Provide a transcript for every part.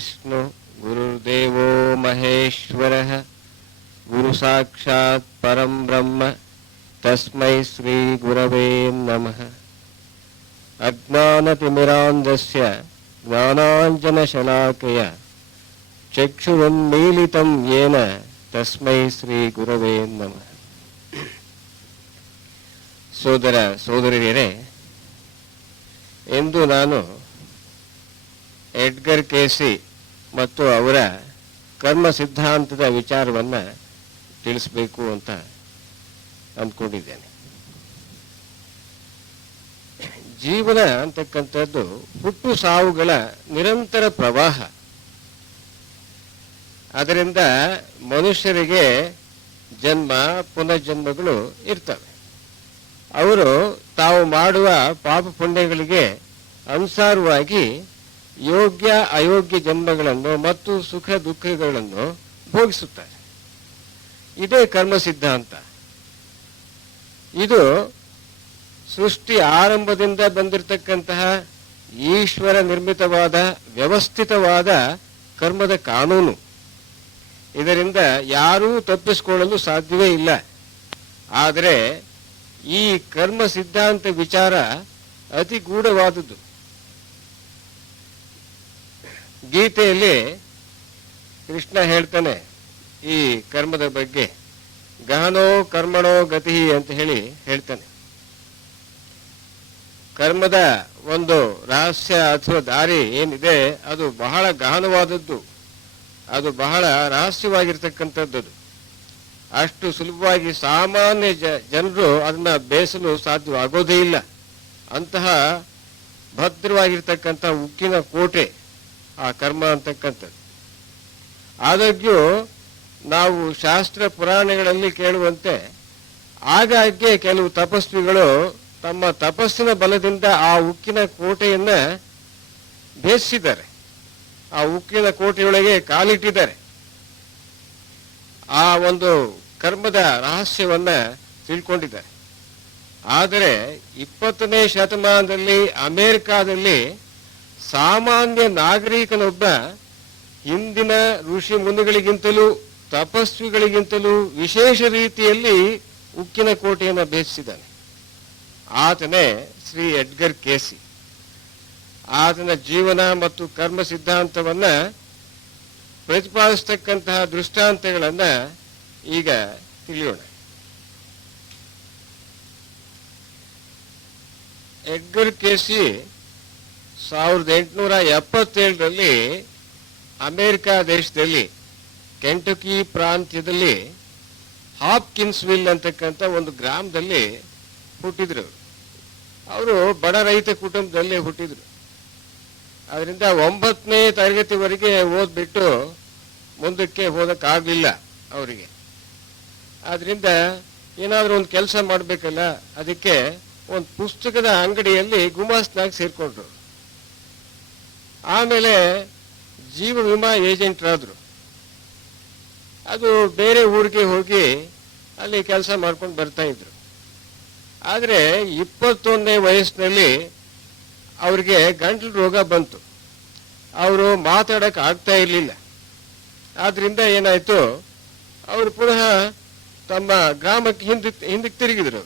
विष्णु गुरुर्देवो महेश्वरः गुरु साक्षात् परं ब्रह्म तस्मै श्री गुरवे नमः। अज्ञानतिमिरान्धस्य ज्ञानाञ्जनशलाकया चक्षुरुन्मीलितं येन तस्मै श्री गुरवे नमः। ಸೋದರ ಸೋದರಿಯರೇ, ಎಂದು ನಾನು ಎಡ್ಗರ್ ಕೇಸಿ ಮತ್ತು ಅವರ ಕರ್ಮ ಸಿದ್ಧಾಂತದ ವಿಚಾರವನ್ನು ತಿಳಿಸಬೇಕು ಅಂತ ಅಂದ್ಕೊಂಡಿದ್ದೇನೆ. ಜೀವನ ಅಂತಕ್ಕಂಥದ್ದು ಹುಟ್ಟು ಸಾವುಗಳ ನಿರಂತರ ಪ್ರವಾಹ. ಅದರಿಂದ ಮನುಷ್ಯರಿಗೆ ಜನ್ಮ ಪುನರ್ಜನ್ಮಗಳು ಇರ್ತವೆ. ಅವರು ತಾವು ಮಾಡುವ ಪಾಪ ಪುಣ್ಯಗಳಿಗೆ ಅನುಸಾರವಾಗಿ ಯೋಗ್ಯ ಅಯೋಗ್ಯ ಜನ್ಮಗಳನ್ನು ಮತ್ತು ಸುಖ ದುಃಖಗಳನ್ನು ಭೋಗಿಸುತ್ತಾರೆ. ಇದೇ ಕರ್ಮ ಸಿದ್ಧಾಂತ. ಇದು ಸೃಷ್ಟಿ ಆರಂಭದಿಂದ ಬಂದಿರತಕ್ಕಂತಹ ಈಶ್ವರ ನಿರ್ಮಿತವಾದ ವ್ಯವಸ್ಥಿತವಾದ ಕರ್ಮದ ಕಾನೂನು. ಇದರಿಂದ ಯಾರೂ ತಪ್ಪಿಸಿಕೊಳ್ಳಲು ಸಾಧ್ಯವೇ ಇಲ್ಲ. ಆದರೆ ಈ ಕರ್ಮ ಸಿದ್ಧಾಂತ ವಿಚಾರ ಅತಿ ಗೂಢವಾದದ್ದು. ಗೀತೆಯಲ್ಲಿ ಕೃಷ್ಣ ಹೇಳ್ತಾನೆ ಈ ಕರ್ಮದ ಬಗ್ಗೆ, ಗಹನೋ ಕರ್ಮಣೋ ಗತಿ ಅಂತ ಹೇಳ್ತಾನೆ. ಕರ್ಮದ ಒಂದು ರಹಸ್ಯ ಅಥವಾ ದಾರಿ ಏನಿದೆ ಅದು ಬಹಳ ಗಹನವಾದದ್ದು, ಅದು ಬಹಳ ರಹಸ್ಯವಾಗಿರ್ತಕ್ಕಂಥದ್ದು. ಅಷ್ಟು ಸುಲಭವಾಗಿ ಸಾಮಾನ್ಯ ಜನರು ಅದನ್ನ ಬೇಯಿಸಲು ಸಾಧ್ಯವಾಗೋದೇ ಇಲ್ಲ. ಅಂತಹ ಭದ್ರವಾಗಿರ್ತಕ್ಕಂಥ ಉಕ್ಕಿನ ಕೋಟೆ ಆ ಕರ್ಮ ಅಂತಕ್ಕಂಥದ್ದು. ಆದಾಗ್ಯೂ ನಾವು ಶಾಸ್ತ್ರ ಪುರಾಣಗಳಲ್ಲಿ ಕೇಳುವಂತೆ ಆಗಾಗ್ಗೆ ಕೆಲವು ತಪಸ್ವಿಗಳು ತಮ್ಮ ತಪಸ್ಸಿನ ಬಲದಿಂದ ಆ ಉಕ್ಕಿನ ಕೋಟೆಯನ್ನ ಭೇದಿಸಿದ್ದಾರೆ, ಆ ಉಕ್ಕಿನ ಕೋಟೆಯೊಳಗೆ ಕಾಲಿಟ್ಟಿದ್ದಾರೆ. ಆ ಒಂದು ಕರ್ಮದ ರಹಸ್ಯವನ್ನ ತಿಳ್ಕೊಂಡಿದ್ದಾರೆ. ಆದರೆ 20ನೇ ಶತಮಾನದಲ್ಲಿ ಅಮೆರಿಕಾದಲ್ಲಿ ಸಾಮಾನ್ಯ ನಾಗರಿಕನೊಬ್ಬ ಹಿಂದಿನ ಋಷಿ ಮುನಿಗಳಿಗಿಂತಲೂ ತಪಸ್ವಿಗಳಿಗಿಂತಲೂ ವಿಶೇಷ ರೀತಿಯಲ್ಲಿ ಉಕ್ಕಿನ ಕೋಟೆಯನ್ನು ಭೇದಿಸಿದ್ದಾನೆ. ಆತನೇ ಶ್ರೀ ಎಡ್ಗರ್ ಕೇಸಿ. ಆತನ ಜೀವನ ಮತ್ತು ಕರ್ಮ ಸಿದ್ಧಾಂತವನ್ನ ಪ್ರತಿಪಾದಿಸತಕ್ಕಂತಹ ದೃಷ್ಟಾಂತಗಳನ್ನ ಈಗ ತಿಳಿಯೋಣ. ಎಡ್ಗರ್ ಕೇಸಿ 1877ರಲ್ಲಿ ಅಮೆರಿಕಾ ದೇಶದಲ್ಲಿ ಕೆಂಟಕಿ ಪ್ರಾಂತ್ಯದಲ್ಲಿ ಹಾಪ್ಕಿನ್ಸ್ವಿಲ್ ಅಂತಕ್ಕಂಥ ಒಂದು ಗ್ರಾಮದಲ್ಲಿ ಹುಟ್ಟಿದ್ರು. ಅವರು ಬಡ ರೈತ ಕುಟುಂಬದಲ್ಲಿ ಹುಟ್ಟಿದ್ರು. ಅದರಿಂದ 9ನೇ ತರಗತಿವರೆಗೆ ಓದ್ಬಿಟ್ಟು ಮುಂದಕ್ಕೆ ಹೋಗಕ್ಕಾಗಲಿಲ್ಲ ಅವರಿಗೆ. ಆದ್ರಿಂದ ಏನಾದರೂ ಒಂದು ಕೆಲಸ ಮಾಡಬೇಕಲ್ಲ, ಅದಕ್ಕೆ ಒಂದು ಪುಸ್ತಕದ ಅಂಗಡಿಯಲ್ಲಿ ಗುಮಾಸ್ತನಾಗಿ ಸೇರ್ಕೊಂಡ್ರು. ಆಮೇಲೆ ಜೀವ ವಿಮಾ ಏಜೆಂಟ್ರಾದ್ರು. ಅದು ಬೇರೆ ಊರಿಗೆ ಹೋಗಿ ಅಲ್ಲಿ ಕೆಲಸ ಮಾಡ್ಕೊಂಡು ಬರ್ತಾ ಇದ್ರು. ಆದರೆ 21ನೇ ವಯಸ್ಸಿನಲ್ಲಿ ಅವ್ರಿಗೆ ಗಂಟಲು ರೋಗ ಬಂತು. ಅವರು ಮಾತಾಡಕ್ಕೆ ಆಗ್ತಾ ಇರಲಿಲ್ಲ. ಆದ್ರಿಂದ ಏನಾಯ್ತು, ಅವರು ಪುನಃ ತಮ್ಮ ಗ್ರಾಮಕ್ಕೆ ಹಿಂದಕ್ಕೆ ತಿರುಗಿದ್ರು.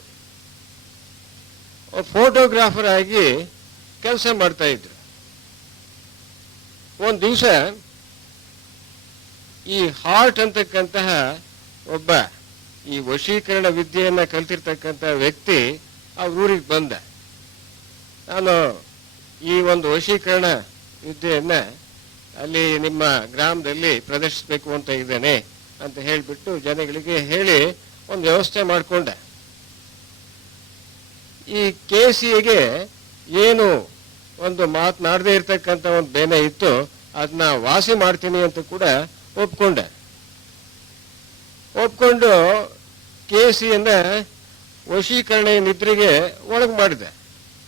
ಫೋಟೋಗ್ರಾಫರ್ ಆಗಿ ಕೆಲಸ ಮಾಡ್ತಾ ಇದ್ರು. ಒಂದು ದಿವಸ ಈ ಹಾರ್ಟ್ ಅಂತಕ್ಕಂತಹ ಒಬ್ಬ ಈ ವಶೀಕರಣ ವಿದ್ಯೆಯನ್ನ ಕಲ್ತಿರ್ತಕ್ಕಂಥ ವ್ಯಕ್ತಿ ಅವ್ರ ಊರಿಗೆ ಬಂದ. ನಾನು ಈ ಒಂದು ವಶೀಕರಣ ವಿದ್ಯೆಯನ್ನ ಅಲ್ಲಿ ನಿಮ್ಮ ಗ್ರಾಮದಲ್ಲಿ ಪ್ರದರ್ಶಿಸಬೇಕು ಅಂತ ಇದ್ದೇನೆ ಅಂತ ಹೇಳಿಬಿಟ್ಟು ಜನಗಳಿಗೆ ಹೇಳಿ ಒಂದು ವ್ಯವಸ್ಥೆ ಮಾಡಿಕೊಂಡ. ಈ ಕೇಸಿಗೆ ಏನು ಒಂದು ಮಾತನಾಡದೇ ಇರ್ತಕ್ಕಂಥ ಒಂದು ಬೇನೆ ಇತ್ತು, ಅದನ್ನ ವಾಸಿ ಮಾಡ್ತೀನಿ ಅಂತ ಕೂಡ ಒಪ್ಕೊಂಡು ಕೇಸಿಯನ್ನ ವಶೀಕರಣ ನಿದ್ರೆಗೆ ಒಳಗೆ ಮಾಡಿದೆ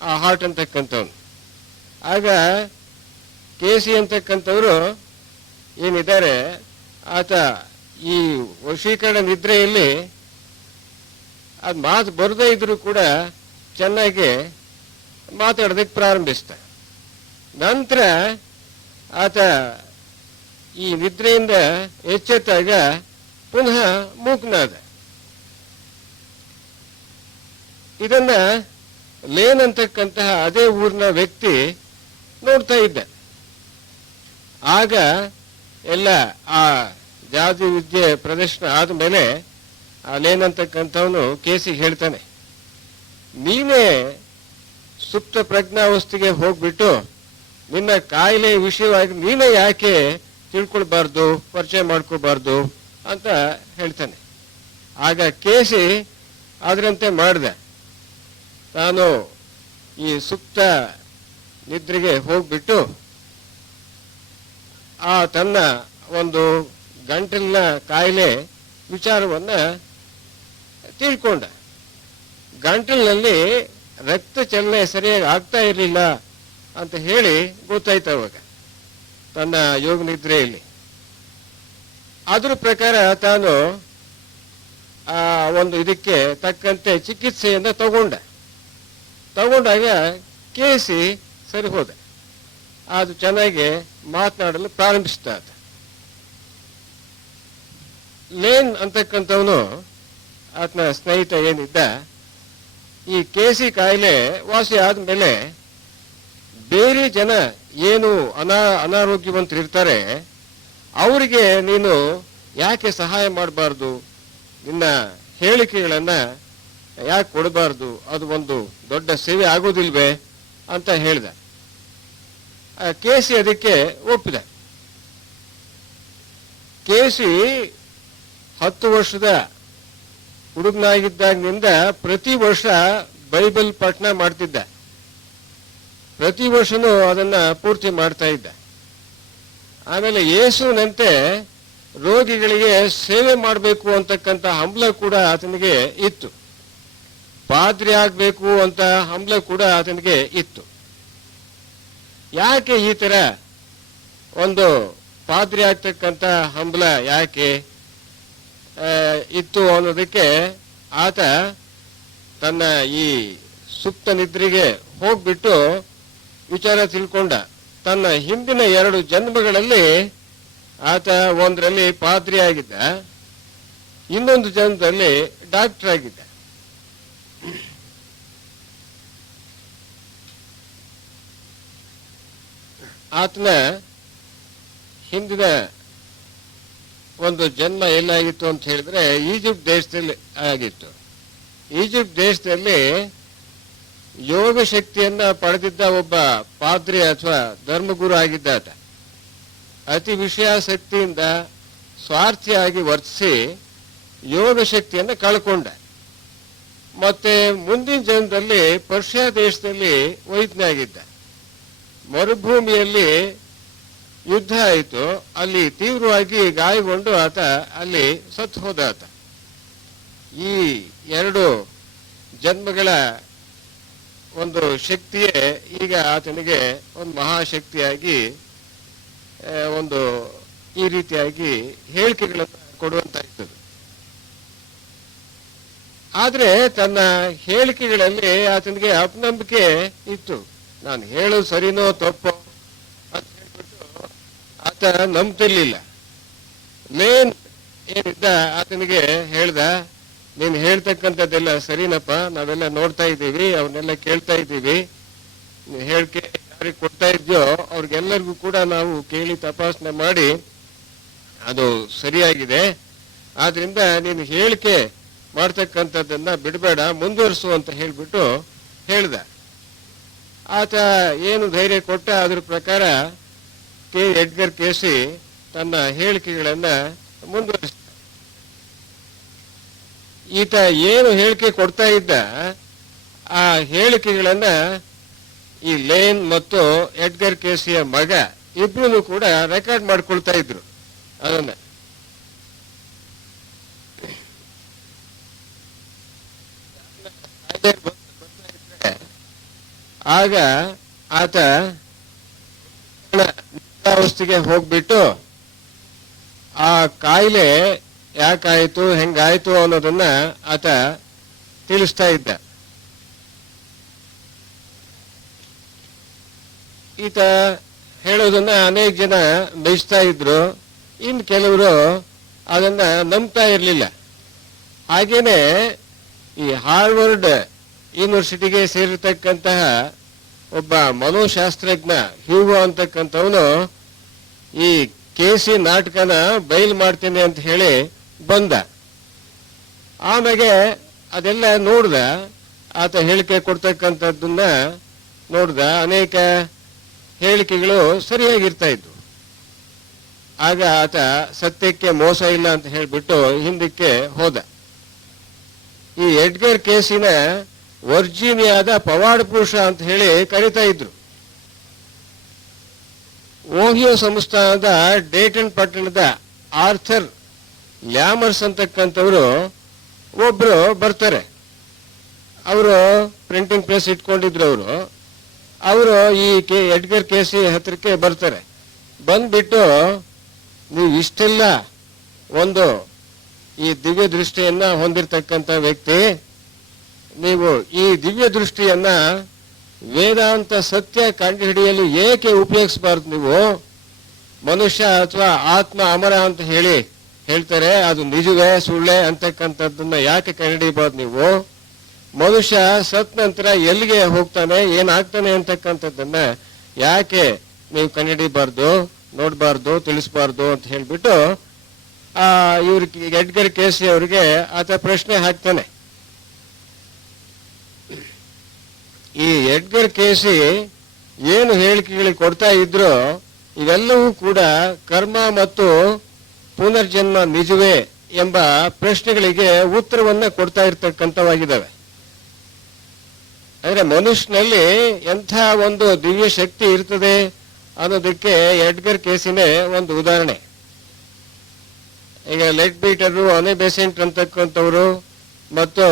ಆ ಹಾರ್ಟ್ ಅಂತಕ್ಕಂಥವ್ನು. ಆಗ ಕೇಸಿ ಅಂತಕ್ಕಂಥವ್ರು ಏನಿದ್ದಾರೆ, ಆತ ಈ ವಶೀಕರಣ ನಿದ್ರೆಯಲ್ಲಿ ಅದು ಮಾತು ಬರದೇ ಇದ್ರೂ ಕೂಡ ಚೆನ್ನಾಗಿ ಮಾತಾಡೋದಕ್ಕೆ ಪ್ರಾರಂಭಿಸ್ತ. ನಂತರ ಆತ ಈ ನಿದ್ರೆಯಿಂದ ಎಚ್ಚೆತ್ತಾಗ ಪುನಃ ಮೂಕನಾದ. ಇದನ್ನ ಲೇನ್ ಅಂತಕ್ಕಂತಹ ಅದೇ ಊರಿನ ವ್ಯಕ್ತಿ ನೋಡ್ತಾ ಇದ್ದ. ಆಗ ಎಲ್ಲ ಆ ಜಾದೂ ವಿದ್ಯೆ ಪ್ರದರ್ಶನ ಆದಮೇಲೆ ಆ ಲೇನ್ ಅಂತಕ್ಕಂಥವನು ಕೇಸಿಗೆ ಹೇಳ್ತಾನೆ, ನೀನೇ ಸುಪ್ತ ಪ್ರಜ್ಞಾವಸ್ಥೆಗೆ ಹೋಗ್ಬಿಟ್ಟು ನಿನ್ನ ಕಾಯಿಲೆ ವಿಷಯವಾಗಿ ನೀನೇ ಯಾಕೆ ತಿಳ್ಕೊಳ್ಬಾರ್ದು, ಪರಿಚಯ ಮಾಡ್ಕೋಬಾರ್ದು ಅಂತ ಹೇಳ್ತಾನೆ. ಆಗ ಕೇಸಿ ಅದರಂತೆ ಮಾಡಿದೆ. ತಾನು ಈ ಸುಪ್ತ ನಿದ್ರೆಗೆ ಹೋಗ್ಬಿಟ್ಟು ಆ ತನ್ನ ಒಂದು ಗಂಟಲಿನ ಕಾಯಿಲೆ ವಿಚಾರವನ್ನ ತಿಳ್ಕೊಂಡ. ಗಂಟಲಿನಲ್ಲಿ ರಕ್ತ ಚಲನೆ ಸರಿಯಾಗಿ ಆಗ್ತಾ ಇರಲಿಲ್ಲ ಅಂತ ಹೇಳಿ ಗೊತ್ತಾಯ್ತು ಅವಾಗ ತನ್ನ ಯೋಗ ನಿದ್ರೆಯಲ್ಲಿ. ಅದ್ರ ಪ್ರಕಾರ ತಾನು ಆ ಒಂದು ಇದಕ್ಕೆ ತಕ್ಕಂತೆ ಚಿಕಿತ್ಸೆಯನ್ನ ತಗೊಂಡಾಗ ಕೇಸಿ ಸರಿ ಹೋದ. ಅದು ಚೆನ್ನಾಗಿ ಮಾತನಾಡಲು ಪ್ರಾರಂಭಿಸ್ತಾ ಇದ್ದ. ಲೇನ್ ಅಂತಕ್ಕಂಥವನು ಆತನ ಸ್ನೇಹಿತ ಏನಿದ್ದ, ಈ ಕೇಸಿ ಕಾಯಿಲೆ ವಾಸಿ ಆದ್ಮೇಲೆ ಬೇರೆ ಜನ ಏನು ಅನಾರೋಗ್ಯವಂತರಿರ್ತಾರೆ ಅವರಿಗೆ ನೀನು ಯಾಕೆ ಸಹಾಯ ಮಾಡಬಾರ್ದು, ನಿನ್ನ ಹೇಳಿಕೆಗಳನ್ನ ಯಾಕೆ ಕೊಡಬಾರ್ದು, ಅದು ಒಂದು ದೊಡ್ಡ ಸೇವೆ ಆಗೋದಿಲ್ವೇ ಅಂತ ಹೇಳ್ದ. ಕೇಸಿ ಅದಕ್ಕೆ ಒಪ್ಪಿದ. ಕೇಸಿ 10 ವರ್ಷದ ಹುಡುಗನಾಗಿದ್ದಾಗಿನಿಂದ ಪ್ರತಿ ವರ್ಷ ಬೈಬಲ್ ಪಠಣ ಮಾಡ್ತಿದ್ದ. ಪ್ರತಿ ವರ್ಷನೂ ಅದನ್ನ ಪೂರ್ತಿ ಮಾಡ್ತಾ ಇದ್ದ. ಆಮೇಲೆ ಯೇಸುವಿನಂತೆ ರೋಗಿಗಳಿಗೆ ಸೇವೆ ಮಾಡಬೇಕು ಅಂತಕ್ಕಂಥ ಹಂಬಲ ಕೂಡ ಆತನಿಗೆ ಇತ್ತು. ಪಾದ್ರಿ ಆಗ್ಬೇಕು ಅಂತ ಹಂಬಲ ಕೂಡ ಆತನಿಗೆ ಇತ್ತು. ಯಾಕೆ ಈ ತರ ಒಂದು ಪಾದ್ರಿ ಆಗ್ತಕ್ಕಂಥ ಹಂಬಲ ಯಾಕೆ ಇತ್ತು ಅನ್ನೋದಕ್ಕೆ ಆತ ತನ್ನ ಈ ಸುಪ್ತ ನಿದ್ರೆಗೆ ಹೋಗ್ಬಿಟ್ಟು ವಿಚಾರ ತಿಳ್ಕೊಂಡ. ತನ್ನ ಹಿಂದಿನ 2 ಜನ್ಮಗಳಲ್ಲಿ ಆತ ಒಂದರಲ್ಲಿ ಪಾದ್ರಿ ಆಗಿದ್ದ, ಇನ್ನೊಂದು ಜನ್ಮದಲ್ಲಿ ಡಾಕ್ಟರ್ ಆಗಿದ್ದ. ಆತನ ಹಿಂದಿನ ಒಂದು ಜನ್ಮ ಎಲ್ಲಾಗಿತ್ತು ಅಂತ ಹೇಳಿದ್ರೆ ಈಜಿಪ್ಟ್ ದೇಶದಲ್ಲಿ ಆಗಿತ್ತು. ಈಜಿಪ್ಟ್ ದೇಶದಲ್ಲಿ ಯೋಗ ಶಕ್ತಿಯನ್ನ ಪಡೆದಿದ್ದ ಒಬ್ಬ ಪಾದ್ರಿ ಅಥವಾ ಧರ್ಮಗುರು ಆಗಿದ್ದ ಆತ. ಅತಿ ವಿಷಯಾಸಕ್ತಿಯಿಂದ ಸ್ವಾರ್ಥಿಯಾಗಿ ವರ್ತಿಸಿ ಯೋಗ ಶಕ್ತಿಯನ್ನ ಕಳ್ಕೊಂಡ. ಮತ್ತೆ ಮುಂದಿನ ಜನ್ಮದಲ್ಲಿ ಪರ್ಷಿಯಾ ದೇಶದಲ್ಲಿ ವೈದ್ಯನಾಗಿದ್ದ. ಮರುಭೂಮಿಯಲ್ಲಿ ಯುದ್ಧ ಆಯಿತು, ಅಲ್ಲಿ ತೀವ್ರವಾಗಿ ಗಾಯಗೊಂಡು ಆತ ಅಲ್ಲಿ ಸತ್ತು ಹೋದ ಆತ. ಈ 2 ಜನ್ಮಗಳ ಒಂದು ಶಕ್ತಿಯೇ ಈಗ ಆತನಿಗೆ ಒಂದು ಮಹಾಶಕ್ತಿಯಾಗಿ ಒಂದು ಈ ರೀತಿಯಾಗಿ ಹೇಳಿಕೆಗಳನ್ನು ಕೊಡುವಂತಾಗ್ತದೆ. ಆದ್ರೆ ತನ್ನ ಹೇಳಿಕೆಗಳಲ್ಲಿ ಆತನಿಗೆ ಅಪನಂಬಿಕೆ ಇತ್ತು. ನಾನು ಹೇಳೋದು ಸರಿನೋ ತಪ್ಪೋ ಅಂತ ಹೇಳ್ಬಿಟ್ಟು ಆತ ನಂಬ್ತಿರ್ಲಿಲ್ಲ. ಲೇನ್ ಏನಿದ್ದ ಆತನಿಗೆ ಹೇಳ್ದ, ನೀನು ಹೇಳ್ತಕ್ಕಂಥದ್ದೆಲ್ಲ ಸರಿನಪ್ಪ, ನಾವೆಲ್ಲ ನೋಡ್ತಾ ಇದ್ದೀವಿ, ಅವನ್ನೆಲ್ಲ ಕೇಳ್ತಾ ಇದ್ದೀವಿ, ನೀನು ಹೇಳಿಕೆ ಯಾರಿಗೆ ಕೊಡ್ತಾ ಇದೆಯೋ ಅವ್ರಿಗೆಲ್ಲರಿಗೂ ಕೂಡ ನಾವು ಕೇಳಿ ತಪಾಸಣೆ ಮಾಡಿ ಅದು ಸರಿಯಾಗಿದೆ. ಆದ್ರಿಂದ ನೀನು ಹೇಳಿಕೆ ಮಾಡ್ತಕ್ಕಂಥದ್ದನ್ನ ಬಿಡಬೇಡ, ಮುಂದುವರಿಸು ಅಂತ ಹೇಳ್ಬಿಟ್ಟು ಹೇಳ್ದ. ಆತ ಏನು ಧೈರ್ಯ ಕೊಟ್ಟ ಅದ್ರ ಪ್ರಕಾರ ಎಡ್ಗರ್ ಕೇಸಿ ತನ್ನ ಹೇಳಿಕೆಗಳನ್ನ ಮುಂದುವರಿಸಿದ. ಈತ ಏನು ಹೇಳಿಕೆ ಕೊಡ್ತಾ ಇದ್ದ ಆ ಹೇಳಿಕೆಗಳನ್ನ ಈ ಲೇನ್ ಮತ್ತು ಎಡ್ಗರ್ ಕೇಸಿಯ ಮಗ ಇಬ್ರು ಕೂಡ ರೆಕಾರ್ಡ್ ಮಾಡ್ಕೊಳ್ತಾ ಇದ್ರು ಅದನ್ನ. ಆಗ ಆತ ನಿದ್ರಾವಸ್ಥೆಗೆ ಹೋಗ್ಬಿಟ್ಟು ಆ ಕಾಯಿಲೆ ಯಾಕಾಯ್ತು ಹೆಂಗಾಯ್ತು ಅನ್ನೋದನ್ನ ಆತ ತಿಳಿಸ್ತಾ ಇದ್ದ. ಈತ ಹೇಳೋದನ್ನ ಅನೇಕ ಜನ ಮೆಚ್ತಾ ಇದ್ರು. ಇನ್ನು ಕೆಲವರು ಅದನ್ನ ನಂಬ್ತಾ ಇರಲಿಲ್ಲ. ಹಾಗೇನೆ ಈ ಹಾರ್ವರ್ಡ್ ಯೂನಿವರ್ಸಿಟಿಗೆ ಸೇರಿರ್ತಕ್ಕಂತಹ ಒಬ್ಬ ಮನೋಶಾಸ್ತ್ರಜ್ಞ ಹ್ಯೂಗೋ ಅಂತಕ್ಕಂಥವನು ಈ ಕೇಸಿ ನಾಟಕನ ಬಯಲು ಮಾಡ್ತೇನೆ ಅಂತ ಹೇಳಿ ಬಂದ. ಆಮೇಲೆ ಅದೆಲ್ಲ ನೋಡ್ದ, ಆತ ಹೇಳಿಕೆ ಕೊಡ್ತಕ್ಕಂಥದ್ದನ್ನ ನೋಡ್ದ. ಅನೇಕ ಹೇಳಿಕೆಗಳು ಸರಿಯಾಗಿರ್ತಾ ಇದ್ವು. ಆಗ ಆತ ಸತ್ಯಕ್ಕೆ ಮೋಸ ಇಲ್ಲ ಅಂತ ಹೇಳಿಬಿಟ್ಟು ಹಿಂದಕ್ಕೆ ಹೋದ. ಈ ಎಡ್ಗರ್ ಕೇಸಿನ ವರ್ಜೀನಿಯಾದ ಪವಾಡ ಪುರುಷ ಅಂತ ಹೇಳಿ ಕರೀತಾ ಇದ್ರು. ಓಹಿಯೋ ಸಂಸ್ಥಾನದ ಡೇಟನ್ ಪಟ್ಟಣದ ಆರ್ಥರ್ ಲ್ಯಾಮರ್ಸ್ ಅಂತಕ್ಕಂಥವ್ರು ಒಬ್ರು ಬರ್ತಾರೆ. ಅವರು ಪ್ರಿಂಟಿಂಗ್ ಪ್ರೆಸ್ ಇಟ್ಕೊಂಡಿದ್ರು. ಅವರು ಈ ಎಡ್ಗರ್ ಕೇಸಿ ಹತ್ರಕ್ಕೆ ಬರ್ತಾರೆ. ಬಂದ್ಬಿಟ್ಟು, ನೀವು ಇಷ್ಟೆಲ್ಲ ಒಂದು ಈ ದಿವ್ಯ ದೃಷ್ಟಿಯನ್ನ ಹೊಂದಿರತಕ್ಕಂಥ ವ್ಯಕ್ತಿ, ನೀವು ಈ ದಿವ್ಯ ದೃಷ್ಟಿಯನ್ನ ವೇದಾಂತ ಸತ್ಯ ಕಂಡುಹಿಡಿಯಲು ಏಕೆ ಉಪಯೋಗಿಸಬಾರ್ದು? ನೀವು ಮನುಷ್ಯ ಅಥವಾ ಆತ್ಮ ಅಮರ ಅಂತ ಹೇಳ್ತಾರೆ, ಅದು ನಿಜವೇ ಸುಳ್ಳೆ ಅಂತಕ್ಕಂಥದ್ದನ್ನ ಯಾಕೆ ಕಂಡುಹಿಡಿಯಬಾರ್ದು? ನೀವು ಮನುಷ್ಯ ಸತ್ ನಂತರ ಎಲ್ಲಿಗೆ ಹೋಗ್ತಾನೆ, ಏನಾಗ್ತಾನೆ ಅಂತಕ್ಕಂಥದ್ದನ್ನ ಯಾಕೆ ನೀವು ಕಂಡುಹಿಡಿಯಬಾರ್ದು, ನೋಡಬಾರ್ದು, ತಿಳಿಸಬಾರ್ದು ಅಂತ ಹೇಳ್ಬಿಟ್ಟು ಇವ್ರಿಗೆ ಎಡ್ಗರ್ ಕೇಸಿ ಅವರಿಗೆ ಆತ ಪ್ರಶ್ನೆ ಹಾಕ್ತಾನೆ. ಈ ಎಡ್ಗರ್ ಕೇಸಿ ಏನು ಹೇಳಿಕೆಗಳಿಗೆ ಕೊಡ್ತಾ ಇದ್ರು ಇವೆಲ್ಲವೂ ಕೂಡ ಕರ್ಮ ಮತ್ತು ಪುನರ್ಜನ್ಮ ನಿಜವೇ ಎಂಬ ಪ್ರಶ್ನೆಗಳಿಗೆ ಉತ್ತರವನ್ನ ಕೊಡ್ತಾ ಇರ್ತಕ್ಕಂಥವಾಗಿದ್ದಾವೆ. ಅಂದ್ರೆ ಮನುಷ್ಯನಲ್ಲಿ ಎಂಥ ಒಂದು ದಿವ್ಯ ಶಕ್ತಿ ಇರ್ತದೆ ಅನ್ನೋದಕ್ಕೆ ಎಡ್ಗರ್ ಕೇಸಿನೇ ಒಂದು ಉದಾಹರಣೆ. ಈಗ ಲೆಡ್ ಬೀಟರು, ಅನೆ ಬೆಸೆಂಟ್ ಅಂತಕ್ಕಂಥವ್ರು ಮತ್ತು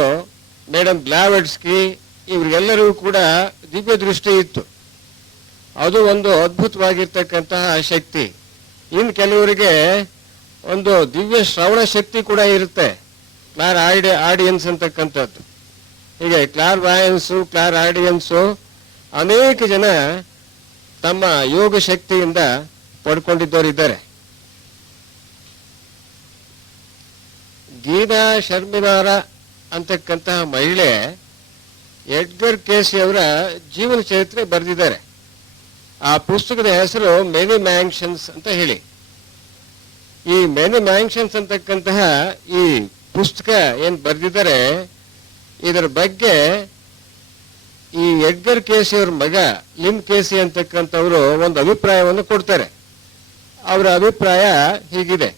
ಮೇಡಮ್ ಬ್ಲಾವೆಡ್ಸ್ಕಿ ಇವ್ರಿಗೆಲ್ಲರಿಗೂ ಕೂಡ ದಿವ್ಯ ದೃಷ್ಟಿ ಇತ್ತು. ಅದು ಒಂದು ಅದ್ಭುತವಾಗಿರ್ತಕ್ಕಂತಹ ಶಕ್ತಿ. ಇನ್ನು ಕೆಲವರಿಗೆ ಒಂದು ದಿವ್ಯ ಶ್ರವಣ ಶಕ್ತಿ ಕೂಡ ಇರುತ್ತೆ, ಕ್ಲಾರ್ ಆಡಿಯನ್ಸ್ ಅಂತಕ್ಕಂಥದ್ದು. ಹೀಗೆ ಕ್ಲಾರ್ ವಾಯನ್ಸು, ಕ್ಲಾರ್ ಆಡಿಯನ್ಸು ಅನೇಕ ಜನ ತಮ್ಮ ಯೋಗ ಶಕ್ತಿಯಿಂದ ಪಡ್ಕೊಂಡಿದ್ದವರು ಇದ್ದಾರೆ. ಗೀನಾ ಶರ್ಮಿನಾರ ಅಂತಕ್ಕಂತಹ ಮಹಿಳೆ ಎಡ್ಗರ್ ಕೇಸಿ ಅವರ ಜೀವನ ಚರಿತ್ರೆ ಬರೆದಿದ್ದಾರೆ. ಆ ಪುಸ್ತಕದ ಹೆಸರು ಮೆನಿ ಮ್ಯಾನ್ಷನ್ಸ್ ಅಂತ ಹೇಳಿ. ಈ ಮೆನಿ ಮ್ಯಾನ್ಷನ್ಸ್ ಅಂತಕ್ಕಂತಹ ಈ ಪುಸ್ತಕ ಏನ್ ಬರೆದಿದ್ದಾರೆ, ಇದರ ಬಗ್ಗೆ ಈ ಎಡ್ಗರ್ ಕೇಸಿ ಅವ್ರ ಮಗ ಲಿಮ್ ಕೇಸಿ ಅಂತಕ್ಕಂಥವ್ರು ಒಂದು ಅಭಿಪ್ರಾಯವನ್ನು ಕೊಡ್ತಾರೆ. ಅವರ ಅಭಿಪ್ರಾಯ ಹೀಗಿದೆ: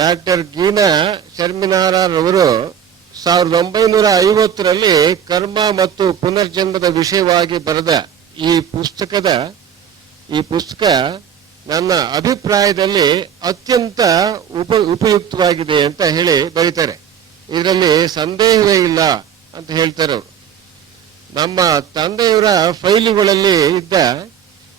ಡಾಕ್ಟರ್ ಗೀನಾ ಶರ್ಮಿನಾರವರು 1950ರಲ್ಲಿ ಕರ್ಮ ಮತ್ತು ಪುನರ್ಜನ್ಮದ ವಿಷಯವಾಗಿ ಬರೆದ ಈ ಪುಸ್ತಕ ನನ್ನ ಅಭಿಪ್ರಾಯದಲ್ಲಿ ಅತ್ಯಂತ ಉಪಯುಕ್ತವಾಗಿದೆ ಅಂತ ಹೇಳಿ ಬರೀತಾರೆ. ಇದರಲ್ಲಿ ಸಂದೇಹವೇ ಇಲ್ಲ ಅಂತ ಹೇಳ್ತಾರೆ ಅವರು. ನಮ್ಮ ತಂದೆಯವರ ಫೈಲುಗಳಲ್ಲಿ ಇದ್ದ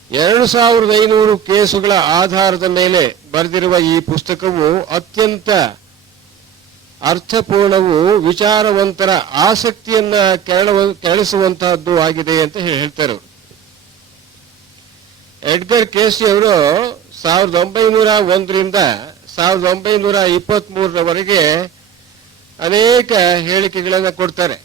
2500 ಕೇಸುಗಳ ಆಧಾರದ ಮೇಲೆ ಬರೆದಿರುವ ಈ ಪುಸ್ತಕವು ಅತ್ಯಂತ ಅರ್ಥಪೂರ್ಣವು, ವಿಚಾರವಂತರ ಆಸಕ್ತಿಯನ್ನ ಕೆರಳಿಸುವಂತಹದ್ದು ಆಗಿದೆ ಅಂತ ಹೇಳ್ತಾರೆ ಅವರು. ಎಡ್ಗರ್ ಕೇಸಿ ಅವರು 1901ರಿಂದ 1923ರವರೆಗೆ ಅನೇಕ ಹೇಳಿಕೆಗಳನ್ನು ಕೊಡ್ತಾರೆ.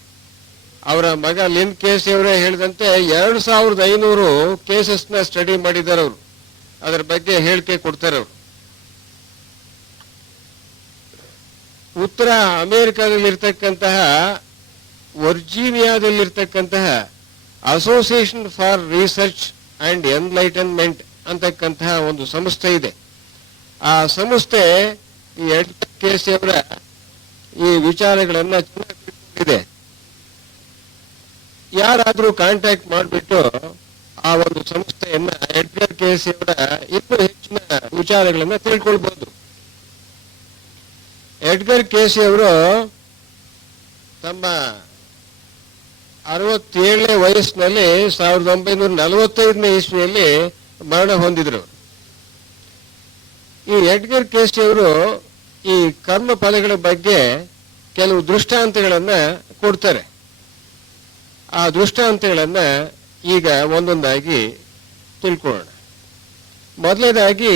ಅವರ ಮಗ ಲಿನ್ ಕೇಸಿ ಅವರೇ ಹೇಳಿದಂತೆ 2500 ಕೇಸಸ್ನ ಸ್ಟಡಿ ಮಾಡಿದ್ದಾರೆ ಅವರು. ಅದರ ಬಗ್ಗೆ ಹೇಳಿಕೆ ಕೊಡ್ತಾರೆ ಅವರು. ಉತ್ತರ ಅಮೆರಿಕಾದಲ್ಲಿರ್ತಕ್ಕಂತಹ ವರ್ಜೀನಿಯಾದಲ್ಲಿರ್ತಕ್ಕಂತಹ association for research and enlightenment ಅಂತಕ್ಕಂತಹ ಒಂದು ಸಂಸ್ಥೆ ಇದೆ. ಆ ಸಂಸ್ಥೆ ಈ ಎಡ್ಗರ್ ಕೇಸಿ ಅವರ ಈ ವಿಚಾರಗಳನ್ನ ಚೆನ್ನಾಗಿ ತಿಳ್ಕೊಂಡಿದೆ. ಯಾರಾದ್ರೂ ಕಾಂಟ್ಯಾಕ್ಟ್ ಮಾಡಿಬಿಟ್ಟು ಆ ಒಂದು ಸಂಸ್ಥೆಯನ್ನ ಎಡ್ಗರ್ ಕೇಸಿ ಅವರ ಇನ್ನೂ ಹೆಚ್ಚಿನ ವಿಚಾರಗಳನ್ನ ತಿಳ್ಕೊಳ್ಬಹುದು. ಎಡ್ಗರ್ ಕೇಸಿ ಅವರು ತಮ್ಮ 67ನೇ ವಯಸ್ಸಿನಲ್ಲಿ 1945ನೇ ಇಸ್ವಿಯಲ್ಲಿ ಮರಣ ಹೊಂದಿದ್ರು. ಈ ಎಡ್ಗರ್ ಕೇಸಿ ಅವರು ಈ ಕರ್ಮ ಫಲಗಳ ಬಗ್ಗೆ ಕೆಲವು ದೃಷ್ಟಾಂತಗಳನ್ನ ಕೊಡ್ತಾರೆ. ಆ ದೃಷ್ಟಾಂತಗಳನ್ನ ಈಗ ಒಂದೊಂದಾಗಿ ತಿಳ್ಕೊಳ್ಳೋಣ. ಮೊದಲನೇದಾಗಿ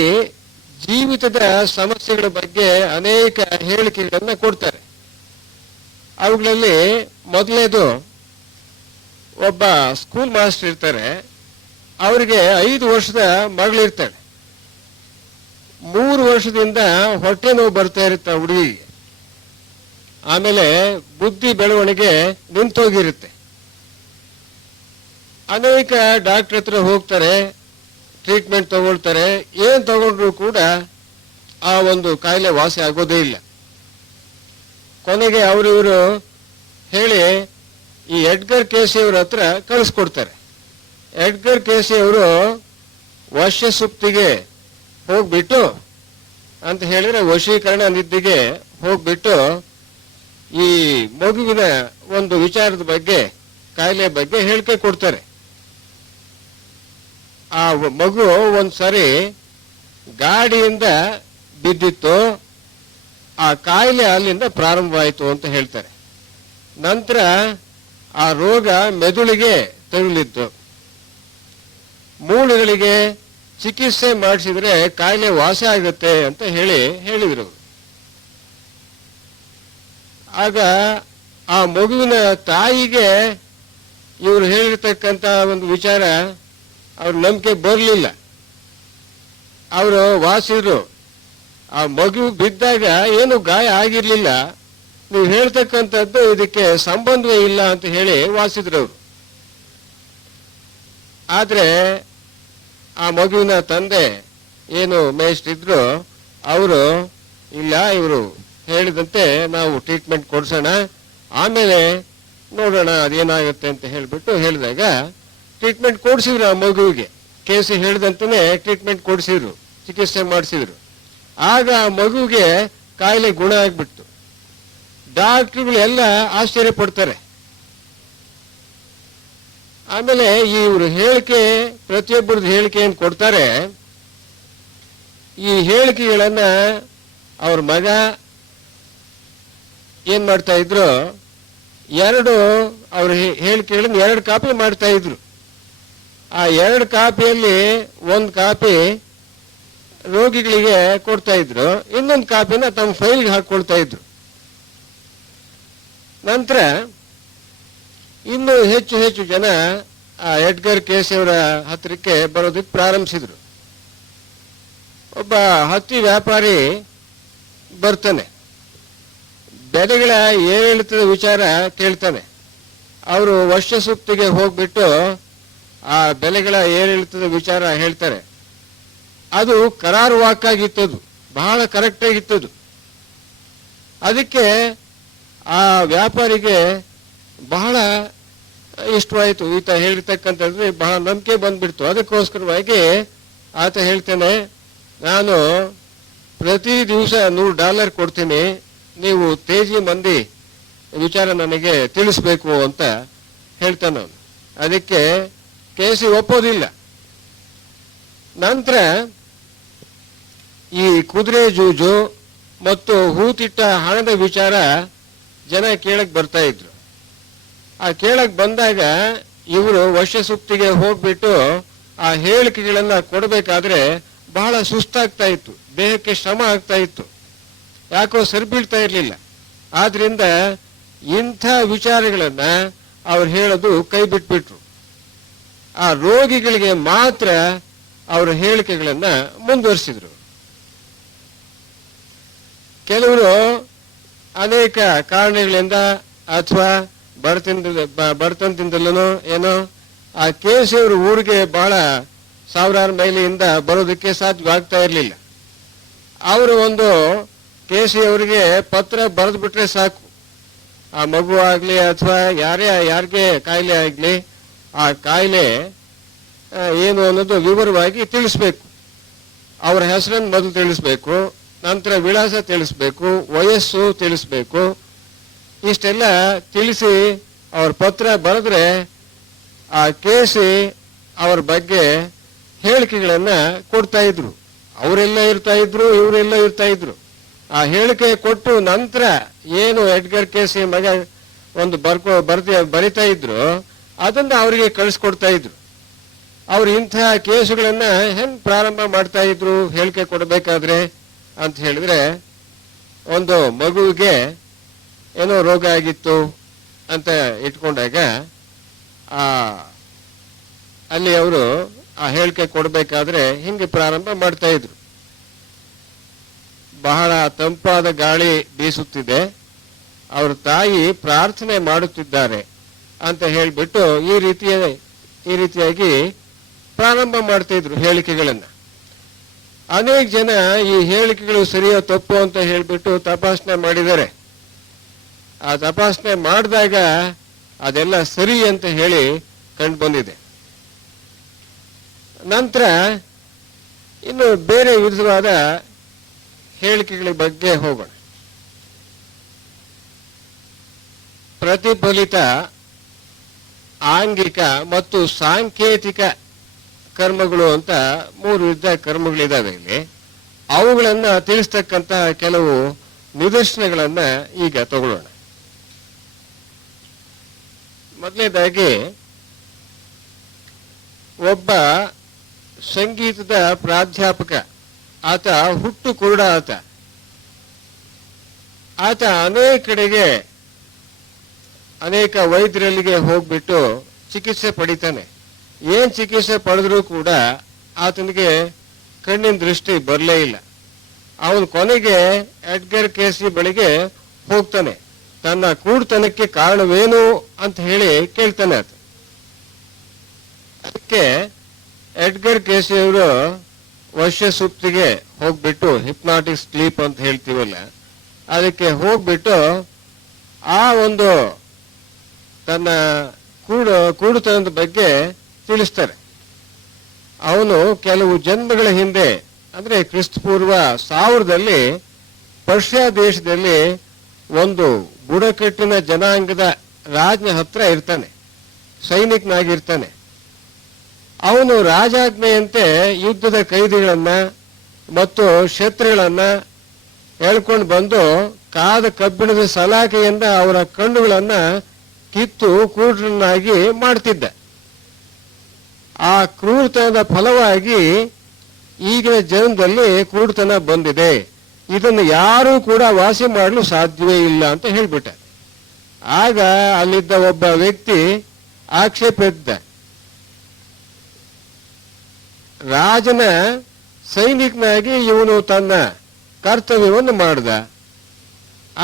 ಜೀವಿತದ ಸಮಸ್ಯೆಗಳ ಬಗ್ಗೆ ಅನೇಕ ಹೇಳಿಕೆಗಳನ್ನ ಕೊಡ್ತಾರೆ. ಅವುಗಳಲ್ಲಿ ಮೊದಲನೇದು, ಒಬ್ಬ ಸ್ಕೂಲ್ ಮಾಸ್ಟರ್ ಇರ್ತಾರೆ, ಅವರಿಗೆ 5 ವರ್ಷದ ಮಗಳಿರ್ತಾಳೆ. 3 ವರ್ಷದಿಂದ ಹೊಟ್ಟೆ ನೋವು ಬರ್ತಾ ಇರುತ್ತೆ ಹುಡುಗಿಗೆ. ಆಮೇಲೆ ಬುದ್ಧಿ ಬೆಳವಣಿಗೆ ನಿಂತೋಗಿರುತ್ತೆ. ಅನೇಕ ಡಾಕ್ಟರ್ ಹತ್ರ ಹೋಗ್ತಾರೆ, ಟ್ರೀಟ್ಮೆಂಟ್ ತಗೊಳ್ತಾರೆ. ಏನು ತಗೊಂಡ್ರು ಕೂಡ ಆ ಒಂದು ಕಾಯಿಲೆ ವಾಸಿ ಆಗೋದೇ ಇಲ್ಲ. ಕೊನೆಗೆ ಇವರು ಹೇಳಿ ಈ ಎಡ್ಗರ್ ಕೇಸಿ ಅವ್ರ ಹತ್ರ ಕಳಿಸ್ಕೊಡ್ತಾರೆ. ಎಡ್ಗರ್ ಕೇಸಿ ಅವರು ವಶ ಸುಪ್ತಿಗೆ ಹೋಗ್ಬಿಟ್ಟು ಅಂತ ಹೇಳಿದ್ರೆ ವಶೀಕರಣ ನಿದ್ದಿಗೆ ಹೋಗ್ಬಿಟ್ಟು ಈ ಮಗುವಿನ ಒಂದು ವಿಚಾರದ ಬಗ್ಗೆ, ಕಾಯಿಲೆ ಬಗ್ಗೆ ಹೇಳಿಕೆ ಕೊಡ್ತಾರೆ. ಆ ಮಗು ಒಂದ್ಸರಿ ಗಾಡಿಯಿಂದ ಬಿದ್ದಿತ್ತು, ಆ ಕಾಯಿಲೆ ಅಲ್ಲಿಂದ ಪ್ರಾರಂಭವಾಯಿತು ಅಂತ ಹೇಳ್ತಾರೆ. ನಂತರ ಆ ರೋಗ ಮೆದುಳಿಗೆ ತಗುಲಿತ್ತು. ಮೂಳೆಗಳಿಗೆ ಚಿಕಿತ್ಸೆ ಮಾಡಿಸಿದ್ರೆ ಕಾಯಿಲೆ ವಾಸಿ ಆಗುತ್ತೆ ಅಂತ ಹೇಳಿದ್ರು. ಆಗ ಆ ಮಗುವಿನ ತಾಯಿಗೆ ಇವರು ಹೇಳಿರ್ತಕ್ಕಂಥ ಒಂದು ವಿಚಾರ ಅವ್ರ ನಂಬಿಕೆ ಬರಲಿಲ್ಲ. ಅವರು ವಾಸಿದ್ರು, ಆ ಮಗು ಬಿದ್ದಾಗ ಏನು ಗಾಯ ಆಗಿರ್ಲಿಲ್ಲ, ನೀವು ಹೇಳ್ತಕ್ಕಂಥದ್ದು ಇದಕ್ಕೆ ಸಂಬಂಧವೇ ಇಲ್ಲ ಅಂತ ಹೇಳಿ ವಾಸಿದ್ರು ಅವರು. ಆದ್ರೆ ಆ ಮಗುವಿನ ತಂದೆ ಏನು ಮೇಷ್ಟ್ರಿದ್ರು, ಅವರು ಇಲ್ಲ, ಇವರು ಹೇಳಿದಂತೆ ನಾವು ಟ್ರೀಟ್ಮೆಂಟ್ ಕೊಡ್ಸೋಣ, ಆಮೇಲೆ ನೋಡೋಣ ಅದೇನಾಗುತ್ತೆ ಅಂತ ಹೇಳಿದಾಗ ಟ್ರೀಟ್ಮೆಂಟ್ ಕೊಡಿಸಿದ್ರು. ಆ ಮಗುವಿಗೆ ಕೇಸಿ ಹೇಳಿದಂತೆಯೇ ಟ್ರೀಟ್ಮೆಂಟ್ ಕೊಡಿಸಿದ್ರು, ಚಿಕಿತ್ಸೆ ಮಾಡಿಸಿದ್ರು. ಆಗ ಆ ಮಗುವಿಗೆ ಕಾಯಿಲೆ ಗುಣ ಆಗ್ಬಿಡ್ತು. ಡಾಕ್ಟರ್ಗಳು ಎಲ್ಲ ಆಶ್ಚರ್ಯ ಪಡ್ತಾರೆ. ಆಮೇಲೆ ಇವರು ಹೇಳಿಕೆ, ಪ್ರತಿಯೊಬ್ಬರದ್ದು ಹೇಳಿಕೆ ಏನು ಕೊಡ್ತಾರೆ, ಈ ಹೇಳಿಕೆಗಳನ್ನ ಅವ್ರ ಮಗ ಏನ್ ಮಾಡ್ತಾ ಇದ್ರು, ಅವ್ರ ಹೇಳಿಕೆಗಳನ್ನು 2 ಕಾಪಿ ಮಾಡ್ತಾ ಇದ್ರು. ಆ 2 ಕಾಪಿಯಲ್ಲಿ 1 ಕಾಪಿ ರೋಗಿಗಳಿಗೆ ಕೊಡ್ತಾ ಇದ್ರು, ಇನ್ನೊಂದು ಕಾಪಿನ ತಮ್ಮ ಫೈಲ್ಗೆ ಹಾಕೊಳ್ತಾ ಇದ್ರು. ನಂತರ ಇನ್ನೂ ಹೆಚ್ಚು ಹೆಚ್ಚು ಜನ ಆ ಎಡ್ಗರ್ ಕೇಸಿ ಅವರ ಹತ್ತಿರಕ್ಕೆ ಬರೋದಕ್ಕೆ ಪ್ರಾರಂಭಿಸಿದ್ರು. ಒಬ್ಬ ಹತ್ತಿ ವ್ಯಾಪಾರಿ ಬರ್ತಾನೆ, ಬೆಲೆಗಳ ಏರಿಳಿತದ ವಿಚಾರ ಕೇಳ್ತಾನೆ. ಅವರು ವರ್ಷ ಸುಪ್ತಿಗೆ ಹೋಗ್ಬಿಟ್ಟು ಆ ಬೆಲೆಗಳ ಏರಿಳಿತದ ವಿಚಾರ ಹೇಳ್ತಾರೆ. ಅದು ಕರಾರುವಾಕ್ಕಾಗಿತ್ತದು, ಬಹಳ ಕರೆಕ್ಟ್ ಆಗಿತ್ತದು. ಅದಕ್ಕೆ ಆ ವ್ಯಾಪಾರಿಗೆ ಬಹಳ ಇಷ್ಟವಾಯಿತು. ಈತ ಹೇಳಿರ್ತಕ್ಕಂಥದ್ದು ಬಹಳ ನಂಬಿಕೆ ಬಂದ್ಬಿಡ್ತು. ಅದಕ್ಕೋಸ್ಕರವಾಗಿ ಆತ ಹೇಳ್ತಾನೆ, ನಾನು ಪ್ರತಿ ದಿವಸ $100 ಕೊಡ್ತೀನಿ, ನೀವು ತೇಜಿ ಮಂದಿ ವಿಚಾರ ನನಗೆ ತಿಳಿಸ್ಬೇಕು ಅಂತ ಹೇಳ್ತಾನೆ ಅವನು. ಅದಕ್ಕೆ ಕೇಸಿ ಒಪ್ಪೋದಿಲ್ಲ. ನಂತರ ಈ ಕುದುರೆ ಜೂಜು ಮತ್ತು ಹೂತಿಟ್ಟ ಹಣದ ವಿಚಾರ ಜನ ಕೇಳಕ್ ಬರ್ತಾ ಇದ್ರು. ಆ ಕೇಳಕ್ ಬಂದಾಗ ಇವರು ವರ್ಷ ಸುಪ್ತಿಗೆ ಹೋಗ್ಬಿಟ್ಟು ಆ ಹೇಳಿಕೆಗಳನ್ನ ಕೊಡಬೇಕಾದ್ರೆ ಬಹಳ ಸುಸ್ತಾಗ್ತಾ ಇತ್ತು, ದೇಹಕ್ಕೆ ಶ್ರಮ ಆಗ್ತಾ ಇತ್ತು, ಯಾಕೋ ಸರಿಬೀಳ್ತಾ ಇರಲಿಲ್ಲ. ಆದ್ರಿಂದ ಇಂಥ ವಿಚಾರಗಳನ್ನ ಅವ್ರು ಹೇಳೋದು ಕೈ ಬಿಟ್ಬಿಟ್ರು. ಆ ರೋಗಿಗಳಿಗೆ ಮಾತ್ರ ಅವರ ಹೇಳಿಕೆಗಳನ್ನ ಮುಂದುವರಿಸಿದ್ರು. ಕೆಲವರು ಅನೇಕ ಕಾರಣಗಳಿಂದ ಅಥವಾ ಬಡತನದಿಂದಲೂ ಏನೋ ಆ ಕೇಸಿ ಅವರು ಊರಿಗೆ ಬಹಳ ಸಾವಿರಾರು ಮೈಲಿಯಿಂದ ಬರೋದಕ್ಕೆ ಸಾಧ್ಯವಾಗ್ತಾ ಇರಲಿಲ್ಲ. ಅವರು ಒಂದು ಕೇಸಿ ಅವರಿಗೆ ಪತ್ರ ಬರೆದು ಬಿಟ್ರೆ ಸಾಕು, ಆ ಮಗು ಆಗ್ಲಿ ಅಥವಾ ಯಾರಿಗೆ ಕಾಯಿಲೆ ಆಗ್ಲಿ ಆ ಕಾಯಿಲೆ ಏನು ಅನ್ನೋದು ವಿವರವಾಗಿ ತಿಳಿಸ್ಬೇಕು. ಅವರ ಹೆಸರನ್ನು ಮೊದಲು ತಿಳಿಸ್ಬೇಕು, ನಂತರ ವಿಳಾಸ ತಿಳಿಸ್ಬೇಕು, ವಯಸ್ಸು ತಿಳಿಸ್ಬೇಕು. ಇಷ್ಟೆಲ್ಲ ತಿಳಿಸಿ ಅವ್ರ ಪತ್ರ ಬರೆದ್ರೆ ಆ ಕೇಸಿ ಅವ್ರ ಬಗ್ಗೆ ಹೇಳಿಕೆಗಳನ್ನ ಕೊಡ್ತಾ ಇದ್ರು. ಅವರೆಲ್ಲ ಇರ್ತಾ ಇದ್ರು, ಇವರೆಲ್ಲ ಇರ್ತಾ ಇದ್ರು. ಆ ಹೇಳಿಕೆ ಕೊಟ್ಟು ನಂತರ ಏನು ಎಡ್ಗರ್ ಕೇಸಿ ಮಗ ಒಂದು ಬರಿತಾ ಇದ್ರು ಅದನ್ನ ಅವರಿಗೆ ಕಳಿಸ್ಕೊಡ್ತಾ ಇದ್ರು. ಅವ್ರು ಇಂತಹ ಕೇಸುಗಳನ್ನ ಹೆಂಗ್ ಪ್ರಾರಂಭ ಮಾಡ್ತಾ ಇದ್ರು ಹೇಳಿಕೆ ಕೊಡಬೇಕಾದ್ರೆ ಅಂತ ಹೇಳಿದ್ರೆ, ಒಂದು ಮಗುವಿಗೆ ಏನೋ ರೋಗ ಆಗಿತ್ತು ಅಂತ ಇಟ್ಕೊಂಡಾಗ ಆ ಅಲ್ಲಿ ಅವರು ಆ ಹೇಳಿಕೆ ಕೊಡಬೇಕಾದ್ರೆ ಹಿಂಗೆ ಪ್ರಾರಂಭ ಮಾಡ್ತಾ ಇದ್ರು. ಬಹಳ ತಂಪಾದ ಗಾಳಿ ಬೀಸುತ್ತಿದೆ, ಅವ್ರ ತಾಯಿ ಪ್ರಾರ್ಥನೆ ಮಾಡುತ್ತಿದ್ದಾರೆ ಅಂತ ಹೇಳಿಬಿಟ್ಟು ಈ ರೀತಿಯಾಗಿ ಪ್ರಾರಂಭ ಮಾಡ್ತಾ ಇದ್ರು ಹೇಳಿಕೆಗಳನ್ನ. ಅನೇಕ ಜನ ಈ ಹೇಳಿಕೆಗಳು ಸರಿಯೋ ತಪ್ಪು ಅಂತ ಹೇಳಿಬಿಟ್ಟು ತಪಾಸಣೆ ಮಾಡಿದ್ದಾರೆ. ಆ ತಪಾಸಣೆ ಮಾಡಿದಾಗ ಅದೆಲ್ಲ ಸರಿ ಅಂತ ಹೇಳಿ ಕಂಡು ಬಂದಿದೆ. ನಂತರ ಇನ್ನು ಬೇರೆ ವಿಧವಾದ ಹೇಳಿಕೆಗಳ ಬಗ್ಗೆ ಹೋಗೋಣ. ಪ್ರತಿಫಲಿತ, ಆಂಗಿಕ ಮತ್ತು ಸಾಂಕೇತಿಕ ಕರ್ಮಗಳು ಅಂತ 3 ವಿಧ ಕರ್ಮಗಳಿದಾವೆ ಇಲ್ಲಿ. ಅವುಗಳನ್ನ ತಿಳಿಸ್ತಕ್ಕಂತಹ ಕೆಲವು ನಿದರ್ಶನಗಳನ್ನ ಈಗ ತಗೊಳ್ಳೋಣ. ಮೊದಲನೇದಾಗಿ, ಒಬ್ಬ ಸಂಗೀತದ ಪ್ರಾಧ್ಯಾಪಕ, ಆತ ಹುಟ್ಟು ಕುರುಡ. ಆತ ಅನೇಕ ಕಡೆಗೆ ಅನೇಕ ವೈದ್ಯರಲ್ಲಿಗೆ ಹೋಗ್ಬಿಟ್ಟು ಚಿಕಿತ್ಸೆ ಪಡಿತಾನೆ. ಏನ್ ಚಿಕಿತ್ಸೆ ಪಡೆದ್ರೂ ಕೂಡ ಆತನಿಗೆ ಕಣ್ಣಿನ ದೃಷ್ಟಿ ಬರಲೇ ಇಲ್ಲ. ಅವನು ಕೊನೆಗೆ ಎಡ್ಗರ್ ಕೇಸಿ ಬಳಿಗೆ ಹೋಗ್ತಾನೆ. ತನ್ನ ಕೂಡ್ತನಕ್ಕೆ ಕಾರಣವೇನು ಅಂತ ಹೇಳಿ ಕೇಳ್ತಾನೆ ಆತ. ಅದಕ್ಕೆ ಎಡ್ಗರ್ ಕೇಸಿ ಅವರು ವಶ್ಯ ಸುಪ್ತಿಗೆ ಹೋಗ್ಬಿಟ್ಟು, ಹಿಪ್ನಾಟಿಕ್ ಸ್ಲೀಪ್ ಅಂತ ಹೇಳ್ತೀವಲ್ಲ, ಅದಕ್ಕೆ ಹೋಗ್ಬಿಟ್ಟು ಆ ಒಂದು ತನ್ನ ಕೂಡುತನದ ಬಗ್ಗೆ ತಿಳಿಸ್ತಾರೆ. ಅವನು ಕೆಲವು ಜನ್ಮಗಳ ಹಿಂದೆ, ಅಂದ್ರೆ ಕ್ರಿಸ್ತಪೂರ್ವ 1000ರಲ್ಲಿ ಪರ್ಷಿಯಾ ದೇಶದಲ್ಲಿ ಒಂದು ಬುಡಕಟ್ಟಿನ ಜನಾಂಗದ ರಾಜನ ಹತ್ರ ಇರ್ತಾನೆ, ಸೈನಿಕನಾಗಿರ್ತಾನೆ. ಅವನು ರಾಜಾಜ್ಞೆಯಂತೆ ಯುದ್ಧದ ಕೈದಿಗಳನ್ನ ಮತ್ತು ಶತ್ರುಗಳನ್ನ ಹೇಳ್ಕೊಂಡು ಬಂದು ಕಾದ ಕಬ್ಬಿಣದ ಸಲಾಕೆಯಿಂದ ಅವರ ಕಣ್ಣುಗಳನ್ನ ಕಿತ್ತು ಕ್ರೂರನಾಗಿ ಮಾಡ್ತಿದ್ದ. ಆ ಕ್ರೂರತನದ ಫಲವಾಗಿ ಈಗಿನ ಜನದಲ್ಲಿ ಕ್ರೂರತನ ಬಂದಿದೆ, ಇದನ್ನು ಯಾರೂ ಕೂಡ ವಾಸಿ ಮಾಡಲು ಸಾಧ್ಯವೇ ಇಲ್ಲ ಅಂತ ಹೇಳ್ಬಿಟ್ಟ. ಆಗ ಅಲ್ಲಿದ್ದ ಒಬ್ಬ ವ್ಯಕ್ತಿ ಆಕ್ಷೇಪ ಎತ್ತಿದ, ರಾಜನ ಸೈನಿಕನಾಗಿ ಇವನು ತನ್ನ ಕರ್ತವ್ಯವನ್ನು ಮಾಡ್ದ,